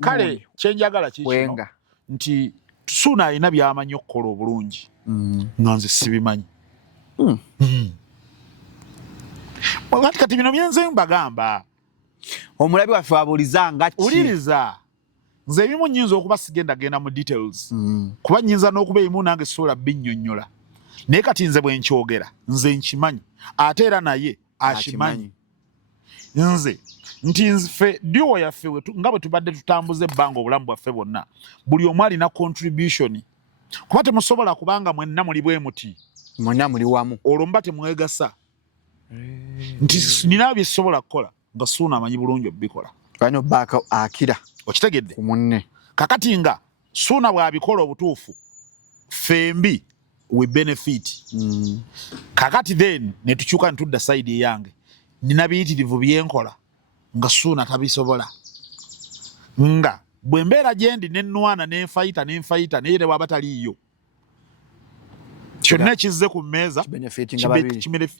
kale kyenjagala kikino nti Suuna alina by'amanyi okukola obulungi nga nze sibimanyi kati bino byenze mbagamba omulabi waffe wabuulizanga ki uliriza nze ebimu nnyinza okuba sigendagenda mu details kuba nnyinza n'okuba ebimu nange sobola binnyonnyola naye kati nze bwe nkyogera nze nkimanyi ate era naye akimanyi nze nti nfe diwo yaffe nga bwe tubadde tutambuza ebbanga obulamu bwaffe bwonna buli omu alina contribution kuba temusobola kubanga mwenna muli bwe muti mwenna muli wamu olwo mba temwegasa nti nina bye sobola kukola nga Suuna amanyi bulungi obikola bano baaka akira okitegedde ku munne kakati nga Suuna bw'abikola obutuufu fembi we benefit kakati then ne tukyuka ntudda side eyange nina biyitirivu byenkola nga Suuna tabisobola nga bwe mbeera gyendi nenwana nenfayita naye ne bw'aba taliiyo kyonna ekizze ku mmeeza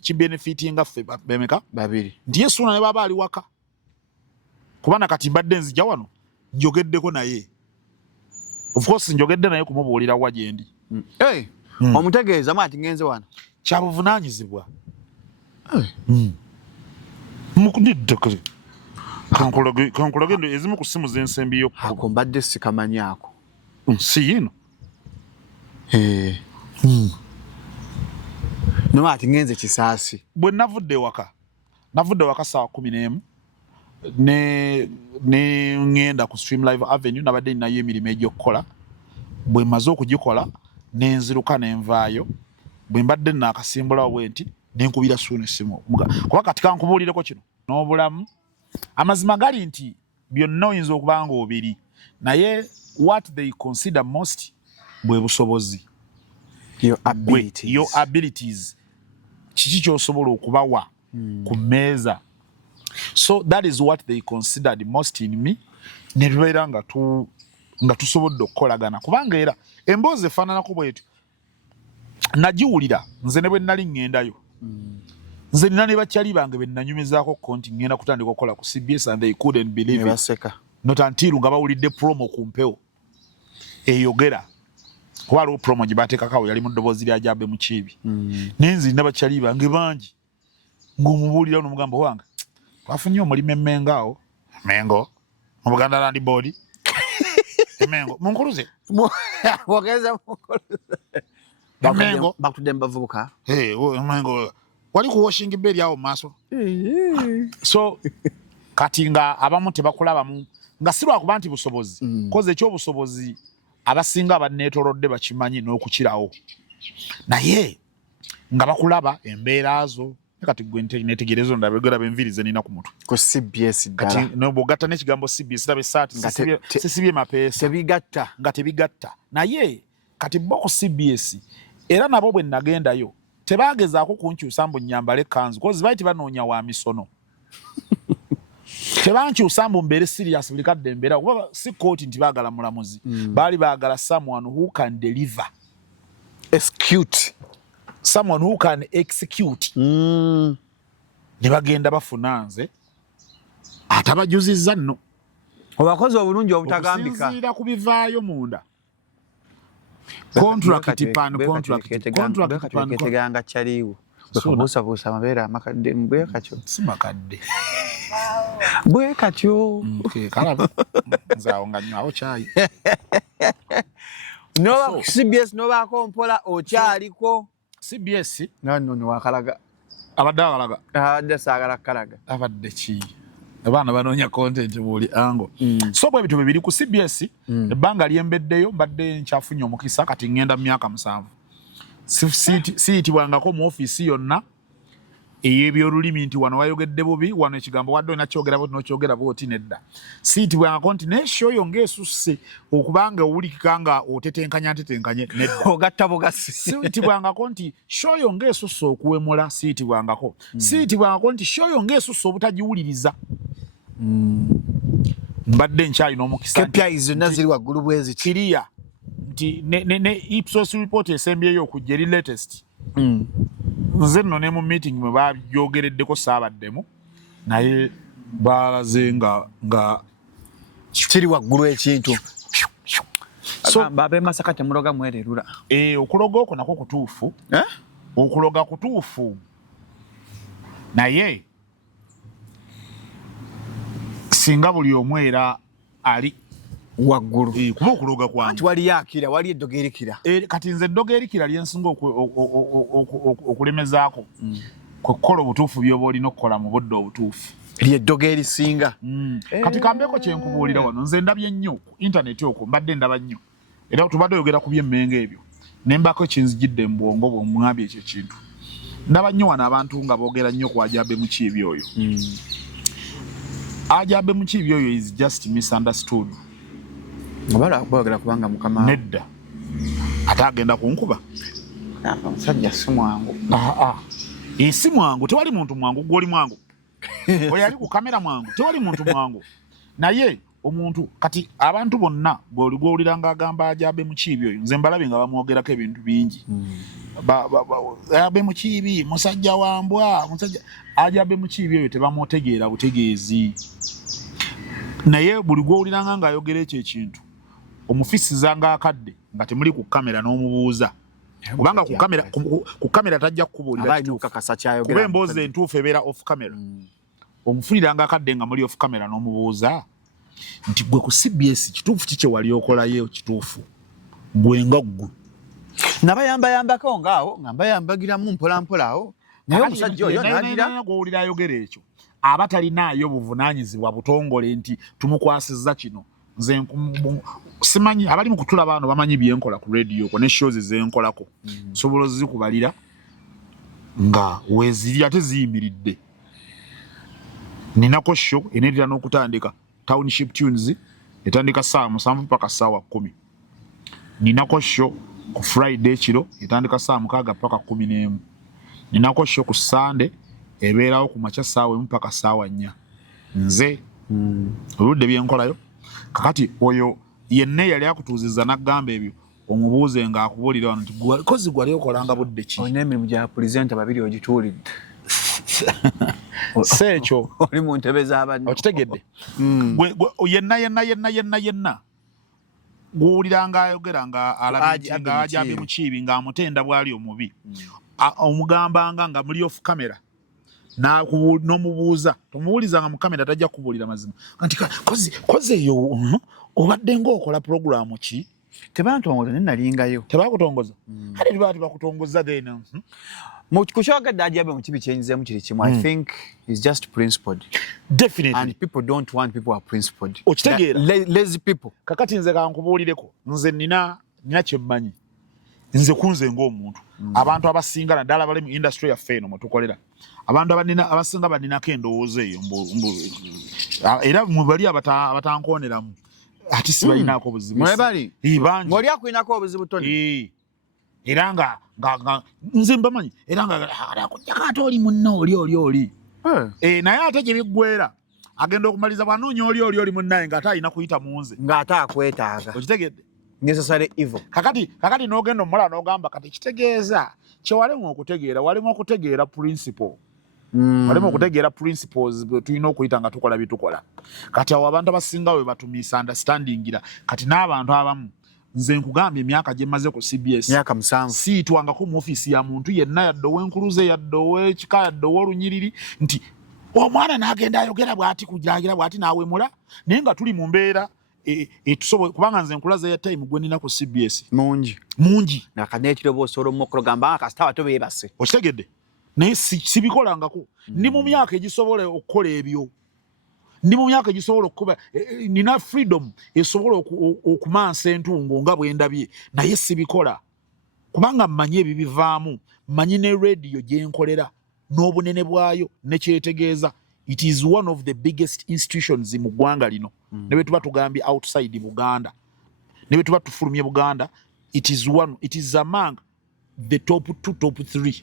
kibenefitinga ffe bemeka babiri nti ye Suuna ne bw'aba ali waka kuba nakati mbadde nzija wano njogeddeko naye of course njogedde naye kumubuulira wa gyendi omutegeeza mwati ngenze wano kyabuvunaanyizibwa kankulage ezimu ku ssimu zensembiyo ako mbadde sikamanyi ako si yino nomati ngenze kisaasi bwe navudde waka saa 11 ne ngenda ku Stream Live Avenue nabadde nayo emirimu egy'okukola bwe maze okugikola nenziruka nenvaayo bwe mbadde nakasimbula bwenti nenkubira Ssuuna essimu kuba kati kankubuulireko kino n'obulamu amazima gali nti byonna oyinza okuba nga obiri naye what they consider most bwe busobozi your abilities kiki ky'osobola okubawa ku mmeeza. So that is what they considered most in me. Ne tubeera nga tusobodde okukolagana kubanga era emboozi efaananako bwetyo nagiwulira nze ne bwe nnali ŋŋendayo nze nina ne bakyali bange be nanyumizaako konti ŋŋenda kutandika okukola ku CBS and they couldn't believe it. Not until nga bawulidde promo ku mpewo eyogera kuba aliwo promo gye baateekakawo yali mu ddoboozi lya Jabbe Mukiibi naye nze nina bakyali bange bangi ng'omubuulira n'omugamba wange twafunye omulimu Emmengo Mengo mu Buganda Land Board Emmengo munkuluze wogeza munkuluze Emmengo bakutudde mbavubuka Emmengo wali ku washing bay awo maaso so kati nga abamu tebakulabamu nga si lwakuba nti busobozi koze ekyobusobozi abasinga abanneetoolodde bakimanyi n'okukirawo naye nga bakulaba embeera zo kati gwe netegerezo ndabegera benvirize nina ku mutwe ku CBS kati n'obogatta n'ekigambo CBS tabe saati sisibye mapeesa tebigatta naye kati bo ku CBS era nabo bwe nagendayo tebagezaako kunkyusa mbu nnyambale ekkanzu kozi baiti banoonya wa misono tebankyusa mbu mbeere serious buli kadde mbeera kuba si kooti nti baagala mulamuzi baali baagala someone who can deliver someone who can execute ne bagenda bafuna nze atabajuzizza nno obakozi obulungi obutagambika okusinziira ku bivaayo munda contract teganga kyaliwo buusabuusa amabeere amakadde mbwe katyo si makadde bwe katyo kalaba nzaawo nga nywawo kyayi noba CBS nobaako mpola okyaliko CBS no wakalaga abadde saagala kalaga abadde ki abaana banoonya content buli ango so bwe bityo bibiri ku CBS ebbanga lyembeddeyo mbadde nkyafunye omukisa kati ngenda mu myaka 7 siitibwangako mu ofiisi yonna ey'ebyolulimi nti wano wayogedde bubi wano ekigambo wadde onakyogera bwoti n'okyogera bwoti nedda siitibwangako nti neeshoyo ng'esusse okubanga owulikika nga otetenkanye nedda ogatta bugasi siitibwangako nti shoyo ng'esusse okuwemula siitibwangako siitibwangako nti shoyo ng'esusse obutagiwuliriza mbadde nkyalina omukisa KPI zonna ziri waggulu bwezi kiriya nti ne Ipsos report esembyeyo okujja eri latest nze nno ne mu meeting mwe babyogereddeko saabaddemu naye baalaze nga kiri waggulu ekintu babe Masaka temuloga mwererula okuloga okwo nako kutuufu okuloga kutuufu naye singa buli omu era ali waggulu kuba okuloga kwange wali yakira wali eddoga erikira kati nze eddoga erikira lyensinga okulemezaako kukola obutuufu byoba olina okukola mu budde obutuufu lyeddoga erisinga kati kambeeko kyenkubuulira wano nze ndabye nnyo ku intaneti okwo mbadde ndaba nnyo era tubadde oyogera ku byemmengo ebyo nembako ekinzijidde mu bwongo bwomwambye ekyo ekintu ndaba nnyo wano abantu nga boogera nnyo ku Ajabbe Mukiibi oyo Ajabbe Mukiibi oyo is just misunderstood boogera kubanga mukama nedda ate agenda kunkuba omusajja si mwangu si mwangu tewali muntu mwangu gwoli mwangu oyo ali ku kamera mwangu tewali muntu mwangu naye omuntu kati abantu bonna gw'owulira ng'agamba Ajabbe Mukiibi oyo nze mbalabe nga bamwogerako ebintu bingi Ajabbe Mukiibi musajja wa mbwa Ajabbe Mukiibi oyo tebamwotegeera butegeezi naye buli gw'owuliranga ng'ayogera ekyo ekintu omufisiza ng'akadde nga temuli ku kamera n'omubuuza kubanga ku kamera tajja kukubuulira kuba emboozi entuufu ebeera off camera omufulira ng'akadde nga muli off camera n'omubuuza nti gwe ku CBS kituufu ki kye wali okolayo kituufu gwe nga ggwe nabayambayambako ngaawo nga mbayambagiramu mpolampola awo naye omusajja oyo nagira gw'owulira ayogera ekyo abatalinaayo buvunaanyizibwa butongole nti tumukwasizza kino nze simanyi abali mu kutula baano bamanyi byenkola ku radio ko ne shows zenkolako nsobola zikubalira nga weziri ate ziyimiridde ninako show enetera n'okutandika Township Tunes etandika saa 7 paka saa 10 ninako show ku Friday kiro etandika saa 6 paka 11 ninako show ku Sunday ebeerawo ku makya saa 1 paka saa 4 nze oludde byenkolayo kakati oyo yenna yali akutuuziza n'agamba ebyo omubuuze nga akubulira wano nti kozi gwali okolanga budde ki olina emirimu gya pulezidenti babiri ogituulidde seekyo oli mu ntebe z'abantu okitegedde yenna guwulira nga ayogera nga alabinga ajambe mu kiibi ng'amutenda bwali omubi omugambanga nga muli off camera n'omubuuza tomubuulizanga mu kamera tajja kubuulira mazima nti kozi eyo obadde ng'okola puroguramu ki tebantongoza ne nalingayo tebakutongoza ate tibaati bakutongoza then ku kyogadde ajabe mu kibi kyenyizeemu kiri kimu I think is just principled definitely and people don't want people who are principled okitegeera lazy people kakati nze kankubuulireko nze nina kyemmanyi nze kunze ng'omuntu abantu abasinga naddala bali mu industry yaffe eno mwetukolera abantu abasinga baninako endowooza eyo era mubali abatankooneramu ate sibalinaako buzibu ng'oli akulinako obuzibu toni era nga nze mbamanyi era nga akujjako ate oli munna oli naye ate gye biggwera agenda okumaliriza bwanoonya oli munnaye ng'ate alina kuyita mu nze ng'ate akwetaaga okitegedde necessary evil kakati n'ogenda omulala n'ogamba kati kitegeeza kyewalemu okutegeera principle walemu okutegeera principles tulina okuyita nga tukola bitukola kati awo abantu abasinga we misunderstandingira kati n'abantu abamu nze nkugambye emyaka gye maze ku CBS myaka 7 siitwangako mu ofiisi ya muntu yenna yadde ow'enkuluze yadde ow'ekika yadde ow'olunyiriri nti omwana n'agenda ayogera bw'ati kujagira bw'ati n'awemula naye nga tuli mu mbeera kubanga nze nkulaza ya time gwe nina ku CBS mungi nakaneetiro bw'osobola omukolo gamba kasita abato beebase okitegedde naye sibikolangako ndi mu myaka egisobola okukola ebyo ndi mu myaka egisobola okuba nina freedom esobola okumansa entungo nga bwe ndabye naye sibikola kubanga mmanyi ebibivaamu mmanyi ne radio gye nkolera n'obunene bwayo ne kyetegeeza it is one of the biggest institutions mu ggwanga lino ne bwe tuba tugambye outside Buganda ne bwe tuba tufulumye Buganda it is among the top 2 top 3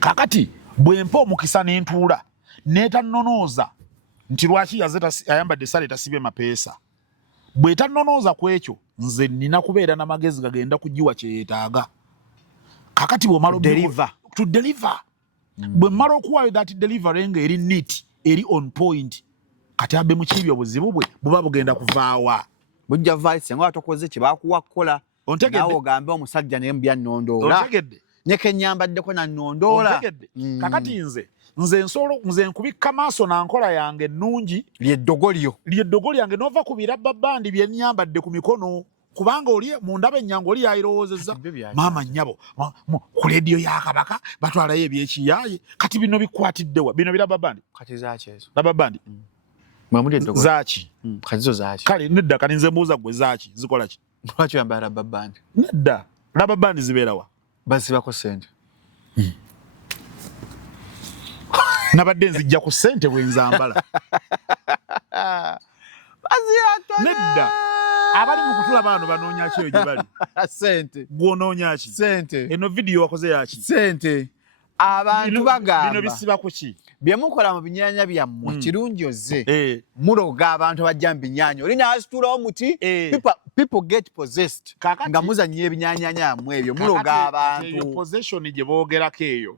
kakati bwe mpa omukisa n'entuula n'etannonooza nti lwaki ayambadde sale tasibye mapeesa bwe tannonooza ku ekyo nze nina kubeera n'amagezi gagenda kugiwa kye yeetaaga kakati bw'omala to deliver bwe mmala okuwaayo that delivery nga eri neat eri on point kati abe mu kibi obuzibu bwe buba bugenda kuvaawa bujja vice nga atokoze kye bakuwa kukola nawe ogambe omusajja naye mbyannondoola ontegedde nyeke nyambaddeko nannondoola kakati nze nkubikka maaso na nkola yange ennungi lyeddogolyo yange n'ova ku birabba bandi bye nnyambadde ku mikono kubanga oli mundaba ennyanga oli yayirowoozezza maama nnyabo ku leediyo ya Kabaka batwalayo ebyekiyaaye kati bino bikwatiddewa bino birabba bandi kati zaaki ezo rabba bandi zaaki kati zo zaaki kale nedda kati nze mbuuza ggwe zaaki zikola ki lwaki oyambala rabba bandi nedda rabba bandi zibeerawa bazibako ssente nabadde nzijja ku ssente bwe nzambala nedda abali mu kutula baano banoonya ki eyo gye bali ssente gw'onoonya ki ssente eno vidiyo wakoze yaki ssente abantu bagamba bino bisiba ku ki bye mukola mu binyaanya byammwe kirungi ozze muloga abantu bajja mu binyaanya oli naasitulawo omuti people get possessed nga muzannyira ebinyaanyanya mmwe ebyo muloga abantu possession gye boogerako eyo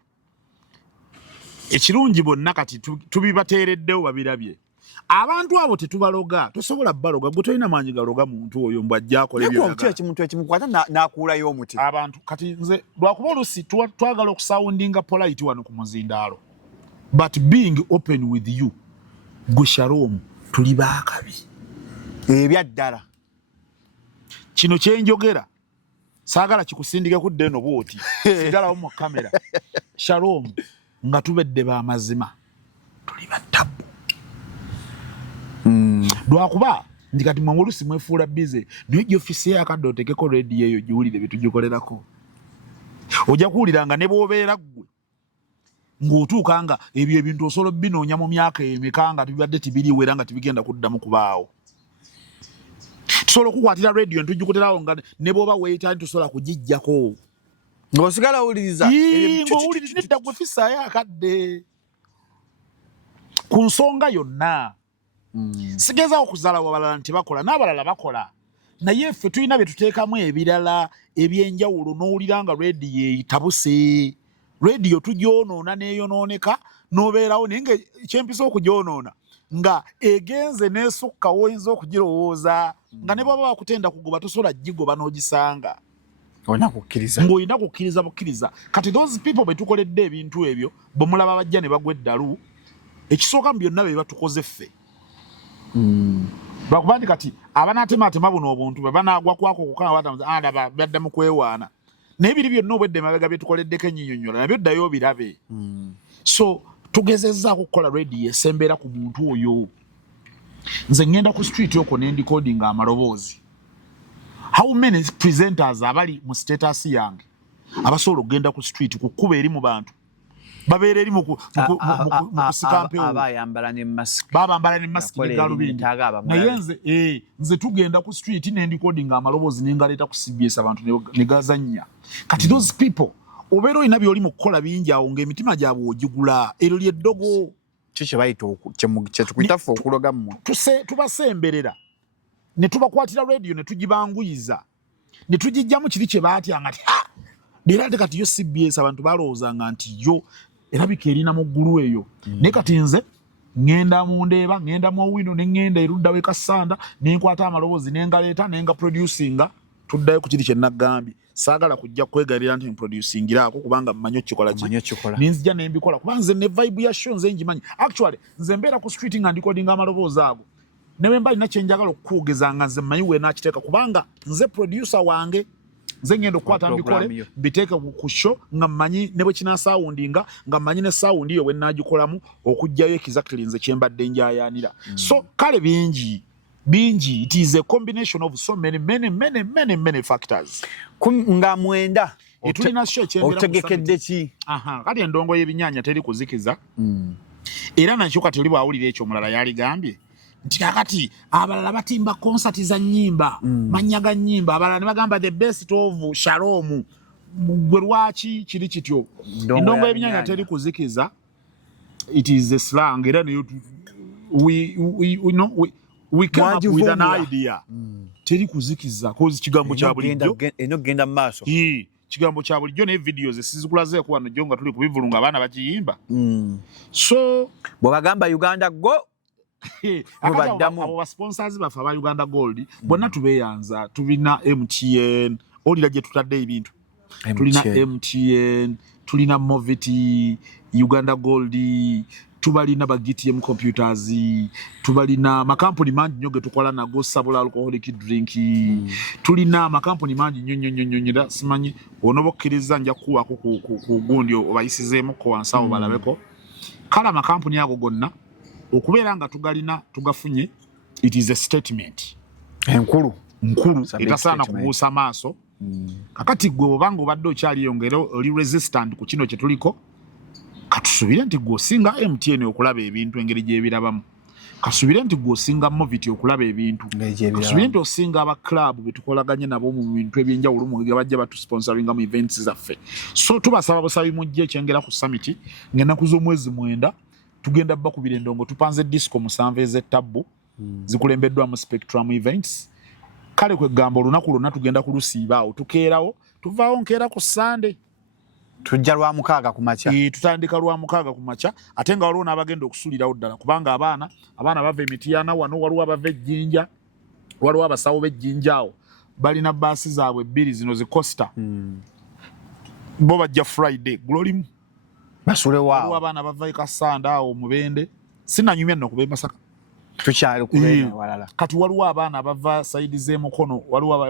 ekirungi bonna kati tubibateereddewo babirabye abantu abo tetubaloga tosobola baloga gwe tolina maanyi galoga muntu oyo mbwajja akola ekimuntu ekimukwata n'akuulayo omuti abantu kati nze lwakuba olusi twagala okusawundinga polite wano ku muzindaalo but being open with you gwe Shalom tuli baakabi ebyaddala kino kyenjogera saagala kikusindike kudde eno bwoti sigalawo mu kamera Shalom nga tubedde ba mazima tuli battabu lwakuba ndi kati mwe olusi mwefuula bize naye gy'ofisi yakadde otekeko rediyo eyo giwulire bye tugikolerako ojja kuwuliranga ne bw'obeera ggwe ng'otuuka nga ebyo ebintu osobola binoonya mu myaka emeka nga tubibadde tibiriiwo era nga tibigenda kuddamu kubaawo. Tusobola okukwatira rediyo netugikoterawo nga ne bw'oba weeyita tusobola kugijjako ng'osigala owuliriza ng'owuliriza nedda gwe fisaayo akadde ku nsonga yonna. Sigezaawo okuzaala abalala nti bakola n'abalala bakola naye ffe tulina bye tuteekamu ebirala eby'enjawulo n'owulira nga rediyo etabuse. Rediyo tugyonoona n'eyonooneka n'obeerawo naye nga kyempisa okugyonoona nga egenze n'esukka woyinza okugirowooza nga ne bw'aba bakutenda kugoba tosobola gigoba n'ogisanga ng'olina kukkiriza bukkiriza. Kati those people bwe tukoledde ebintu ebyo bwe mulaba bajja ne bagwa eddalu ekisooka mu byonna bye batukoze ffe. Lwakuba nti kati abanaatematema buno obuntu bwe banaagwa kwako kukaa badda mu kwewaana naye biri byonna obwedde emabega bye tukoleddeko ennyinyonnyola nabyo ddayo birabe. So tugezezzaako okukola rediyo esembeera ku muntu oyo. Nze ngenda ku street okwo ne ndikodinga amaloboozi. How many presenters abali mu status yange abasobola okugenda ku street kukuba eri mu bantu babeera eri mu kusika mpewo abayambala ne mask babambala ne mask ne galubindi naye nze tugenda ku street ne ndikodinga amaloboozi ne ngaleeta ku CBS abantu ne gazannya. Kati those people obeera olina by'oli mu kukola bingi awo ng'emitima gyabwe ogigula eryo ly'eddogo kye bayita kye tukuyita ffe okuloga mmwe tubasemberera ne tubakwatira rediyo ne tugibanguyiza ne tugijjamu kiri kye baatyanga ti era ate kati yo CBS abantu balowoozanga nti yo erabika erina mu ggulu eyo naye kati nze ngenda mu Ndeeba ngenda mu Owino ne ngenda erudda we Kasanda ne nkwata amaloboozi ne ngaleeta ne nga producinga tuddayo ku kiri kye nagambye. Saagala kujja kwegalira nti producingiraako kubanga mmanyi okikola ninzija ne mbikola kuba nze ne vibe ya show nze ngimanyi. Actually nze mbeera ku street nga ndikodinga amaloboozi ago ne bwe mba nina kye njagala okukuwogezanga nze mmanyi weenakiteeka kubanga nze producer wange nze ngenda okukwata mbikole mbiteeke ku show nga mmanyi ne bwe kinasaawundinga nga mmanyi ne saawundi yo bwe nnaagikolamu okugjayo exactly nze kye mbadde njayaanira. So kale bingi it is a combination of so many factors. Nga mwenda etulina show otegekedde ki? Kati endongo y'ebinnyanja teri kuzikiza era nakyo kati oli bwawulira ekyo omulala yaligambye nti kakati abalala batimba konsati za nnyimba mannya ga nnyimba abalala ne bagamba the best of Shalom. Gwe lwaki kiri kityo? Endongo y'ebinnyanja teri kuzikiza. It is a slang era nayo we come up with an idea. Teri kuzikiza kozi kigambo kya bulijjo eno genda maaso kigambo kya bulijjo ne videos esizikulazeeko wano jjo nga tuli kubivulunga abaana bakiyimba. So bwe bagamba Uganda go abo basponsors baffe aba Uganda Gold bonna tubeeyanza. Tulina MTN olira gye tutadde ebintu tulina MTN tulina Moviti Uganda Gold tubalina ba GTM computers tubalina makampuni mangi nnyo ge tukola nago sabula alcoholic drink tulina makampuni mangi nnyo simanyi onobokkiriza nja kuwako ku gundi obayisizeemu ko wansawo balabeko. Kala makampuni ago gonna okubeera nga tugalina tugafunye it is a statement enkulu etasaana kubuusa maaso. Kakati gwe obanga obadde okyaliyo ngera oli resistant ku kino kye tuliko katusubire nti gwosinga MTN okulaba ebintu engeri gyebirabamu. Kasubire nti gwosinga Moviti okulaba ebintu. Kasubire nti osinga aba club betukolaganye nabo mu bintu ebyenjawulo mu bajja batusponsoringa mu events zaffe. So tubasaba busabi mujje ekyengera ku summit ng'ennaku z'omwezi 9 tugenda bakubira endongo tupanze disco 7 ez'ettabbu zikulembeddwa mu Spectrum Events. Kale kwe gamba olunaku lwonna tugenda kulusiibaawo tukeerawo tuvaawo nkeera ku Sunday tujja lwa 6 ku makya. Tutandika lwa 6 ku makya ate nga waliwo n'abagenda okusulirawo ddala kubanga abaana bava Emityana wano waliwo abava Ejjinja waliwo abasawo b'Ejjinja awo balina baasi zaabwe 2 zino zi Costa bo bajja Friday gulolimu basule waawo. Waliwo abaana bava e Kasanda awo Mubende sinanyumya nno kuba Masaka tukyali kubeera walala. Kati waliwo abaana abava saidi z'emukono waliwo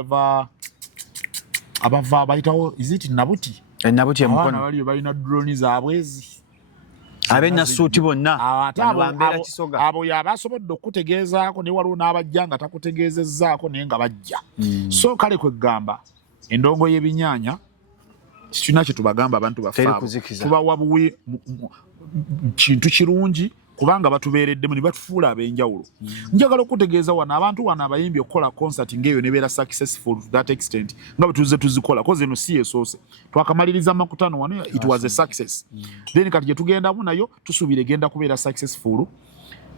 abava bayitawo is it Nabuti Nabuti emukono baliyo balina drone zaabwe Abenna suuti bonna. Abo yabasobodde okutegeezaako ne waliwo n'abajja nga takutegeezezzaako naye nga bajja. So kale kwegamba endongo y'ebinyaanya kirina kye tubagamba abantu baffe tubawa buwi kintu kirungi kubanga batubeereddemu ne batufuula ab'enjawulo. Njagala okutegeeza wano abantu wano abayimbi okukola concert ng'eyo nebeera successful to that extent nga bwe tuzze tuzikola koze eno si yesoose twakamaliriza makutano wano it was a success. Then kati gye tugendamu nayo tusuubira egenda kubeera successful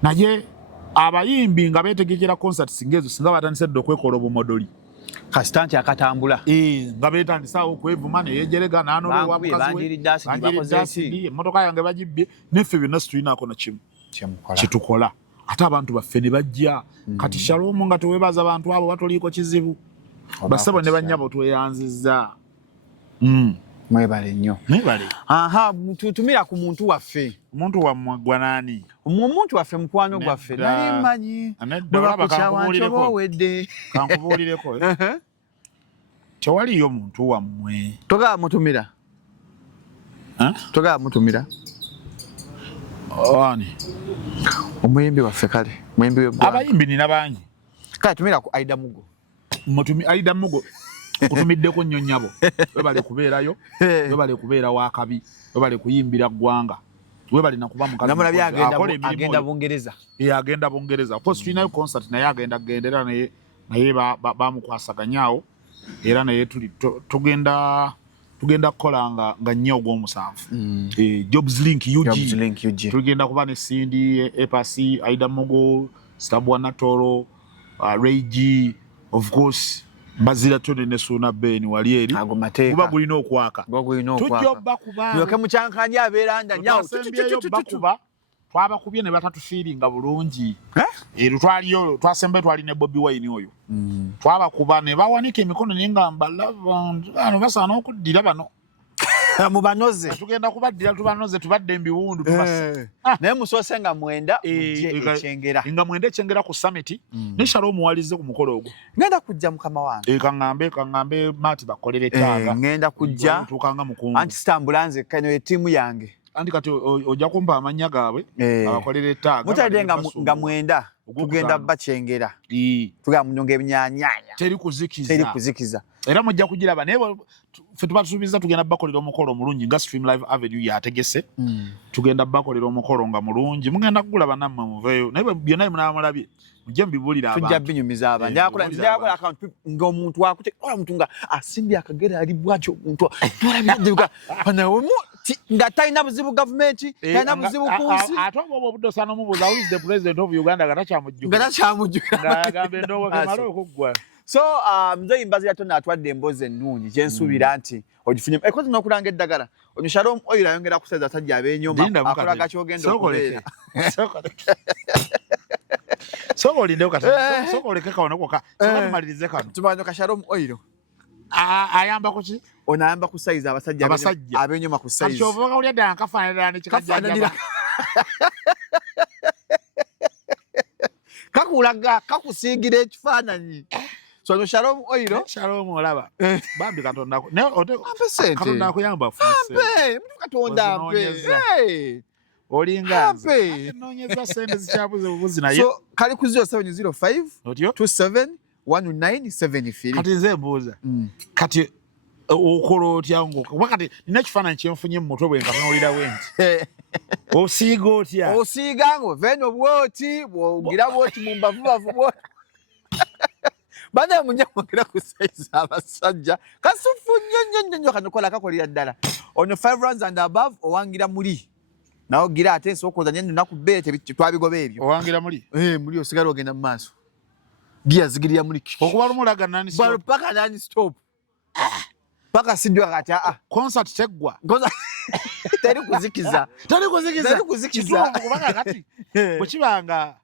naye abayimbi nga beetegekera concerts ng'ezo singa batandise dde okwekola obumodoli kasitanti akatambula nga beetandisaawo okwevuma neyejerega n'anoolwa mukazi emmotoka yange bagibbye neffe byonna situlinaako na kimu kyetukola ate abantu baffe ne bajja kati Shalom nga teweebaza abantu abo batoliiko kizibu basabo ne bannyabo tweyanzizza. Mwebale nnyo. Mwebale. Tutumira ku muntu waffe. Omuntu wammwe gwa nani? Omuntu waffe mukwano gwaffe. Nali mmanyi. Olaba kankubuulireko. Tewaliyo muntu wammwe. Togaa mutumira. Togaa mutumira. Ani? Omuyimbi waffe kale. Muyimbi w'eggwanga. Abayimbi nina bangi. Kale tumira ku Aida Mugo. Aida Mugo. Kutumiddeko nnyo nnyabo webale kubeerayo webale kubeera wakabi webale kuyimbira ggwanga webale nakuba mukazi namulabi agenda Bungereza agenda Bungereza of course tulinayo concert naye agenda gendera naye bamukwasaganyaawo era naye tugenda kukola nga nnyo ogw'omusanvu Jobs Link UG tugenda kuba ne Cindy Epasi Aida Mugo Stabwa Natoro Ray G of course Bazira tone ne Suna Ben wali eri kuba gulina okwaka tujja bakubanga yoke mucankanya abeeranda nyawo bakuba twabakubye ne batatufiiringa bulungi twaliyo twasembe twali ne Bobby Wine oyo twabakuba ne bawanika emikono n'engamba ano basaana okuddira bano mubanoze tugenda kubaddira tubanoze tubadde embiwundu tubasa naye musoose nga mwenda ekyengera nga mwenda ekyengera ku summit ne Shalom muwalize ku mukolo ogwo ngenda kujja mukama wange kaŋŋambe Mati bakolere taaga ngenda kujja tukanga mukungu anti stambulanze kano ye tiimu yange anti kati ojja kumpa amannya gaabwe abakolere taaga mutadde nga mwenda tugenda bakyengera tugamba munyonga ebinyaanyanya teri kuzikiza era mujja kugiraba naye ffe tuba tusuubiza tugenda bakolera omukolo omulungi nga Stream Live Avenue yategese tugenda bakolera omukolo nga mulungi mugenda kugulaba nammwe muveeyo naye byonna munaamulabye mujje mubibulira abantu tujja binyumiza abantu njakola account ng'omuntu wakute ola muntu nga asimbye akagera ali bwatyo omuntu olabira nga talina buzibu gavumenti talina buzibu ku nsi ate obwo obudde osaana omubuuza who is the president of Uganda nga takyamujjuka ng'agamba endowooza kemala okuggwa. So mzee Mbazira tonna atwadde emboozi ennungi kye nsuubira nti ogifunye ekozi n'okulanga eddagala onyo Shalom oyo ayongera kuseza tajja ab'enyoma akolaga kyogenda okubeera sokolinde kati sokoleke kawono koka tumalirize kano tumanyo ka Shalom oyo ayamba ku ki ono ayamba ku size abasajja ab'enyoma ku size kati ovuga ulya ddala nkafaanira nekikajjajjaba kakulaga kakusiigira ekifaananyi so no Shalom oyo Shalom olaba bambi katonda katonda akuyamba katonda olinga noonyeza sente zikyabuze bubuzi naye so kali ku 0705 27 1973 kati nze mbuuza kati okola otya wakati nina ekifaananyi kyenfunye mu mutwe bwe nkatunulirawo nti osiiga otya osiiga ng'oveno bwoti bw'ogira bwoti mu mbavubavu bwoti bana munye mwogera ku size abasajja kasufu nnyo kanokola kakolera ddala ono 5 rounds and above owangira muli nawo gira ate nsokoza nyo nnaku bbere twabigoba ebyo owangira muli muli osigala ogenda mu maaso gia zigirira muli okuba lumulaga nani paka nani stop paka sijwa kati concert teggwa teri kuzikiza kubanga kati bwe kibanga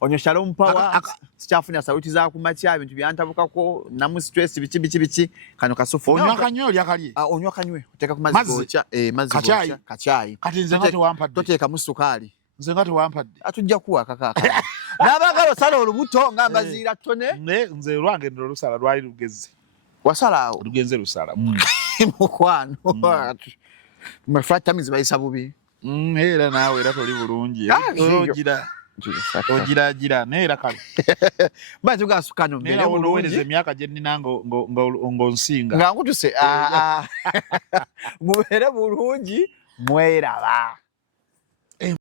onyo Shalom Power sikyafuna sauti za kumakya ebintu byantabukako namu stress biki kano kasufu onywa kanywe olya kalye onywa kanywe oteka ku mazzi gocha mazzi gocha kachai kati nze ngati wampadde toteka mu sukali nze ngati wampadde atujja kuwa kaka n'abagalo sala olubuto nga Mbazira tone nze lwange ndo lusala lwali lugeze wasala awo lugenze lusala mukwano Mafata bayisa bubi. Era naawe era toli bulungi. Ogira neera kale. Baje ugasukano mbere bulungi. Emyaka gye nnina ngonsinga. Nga nkutuse mubere bulungi mweraba.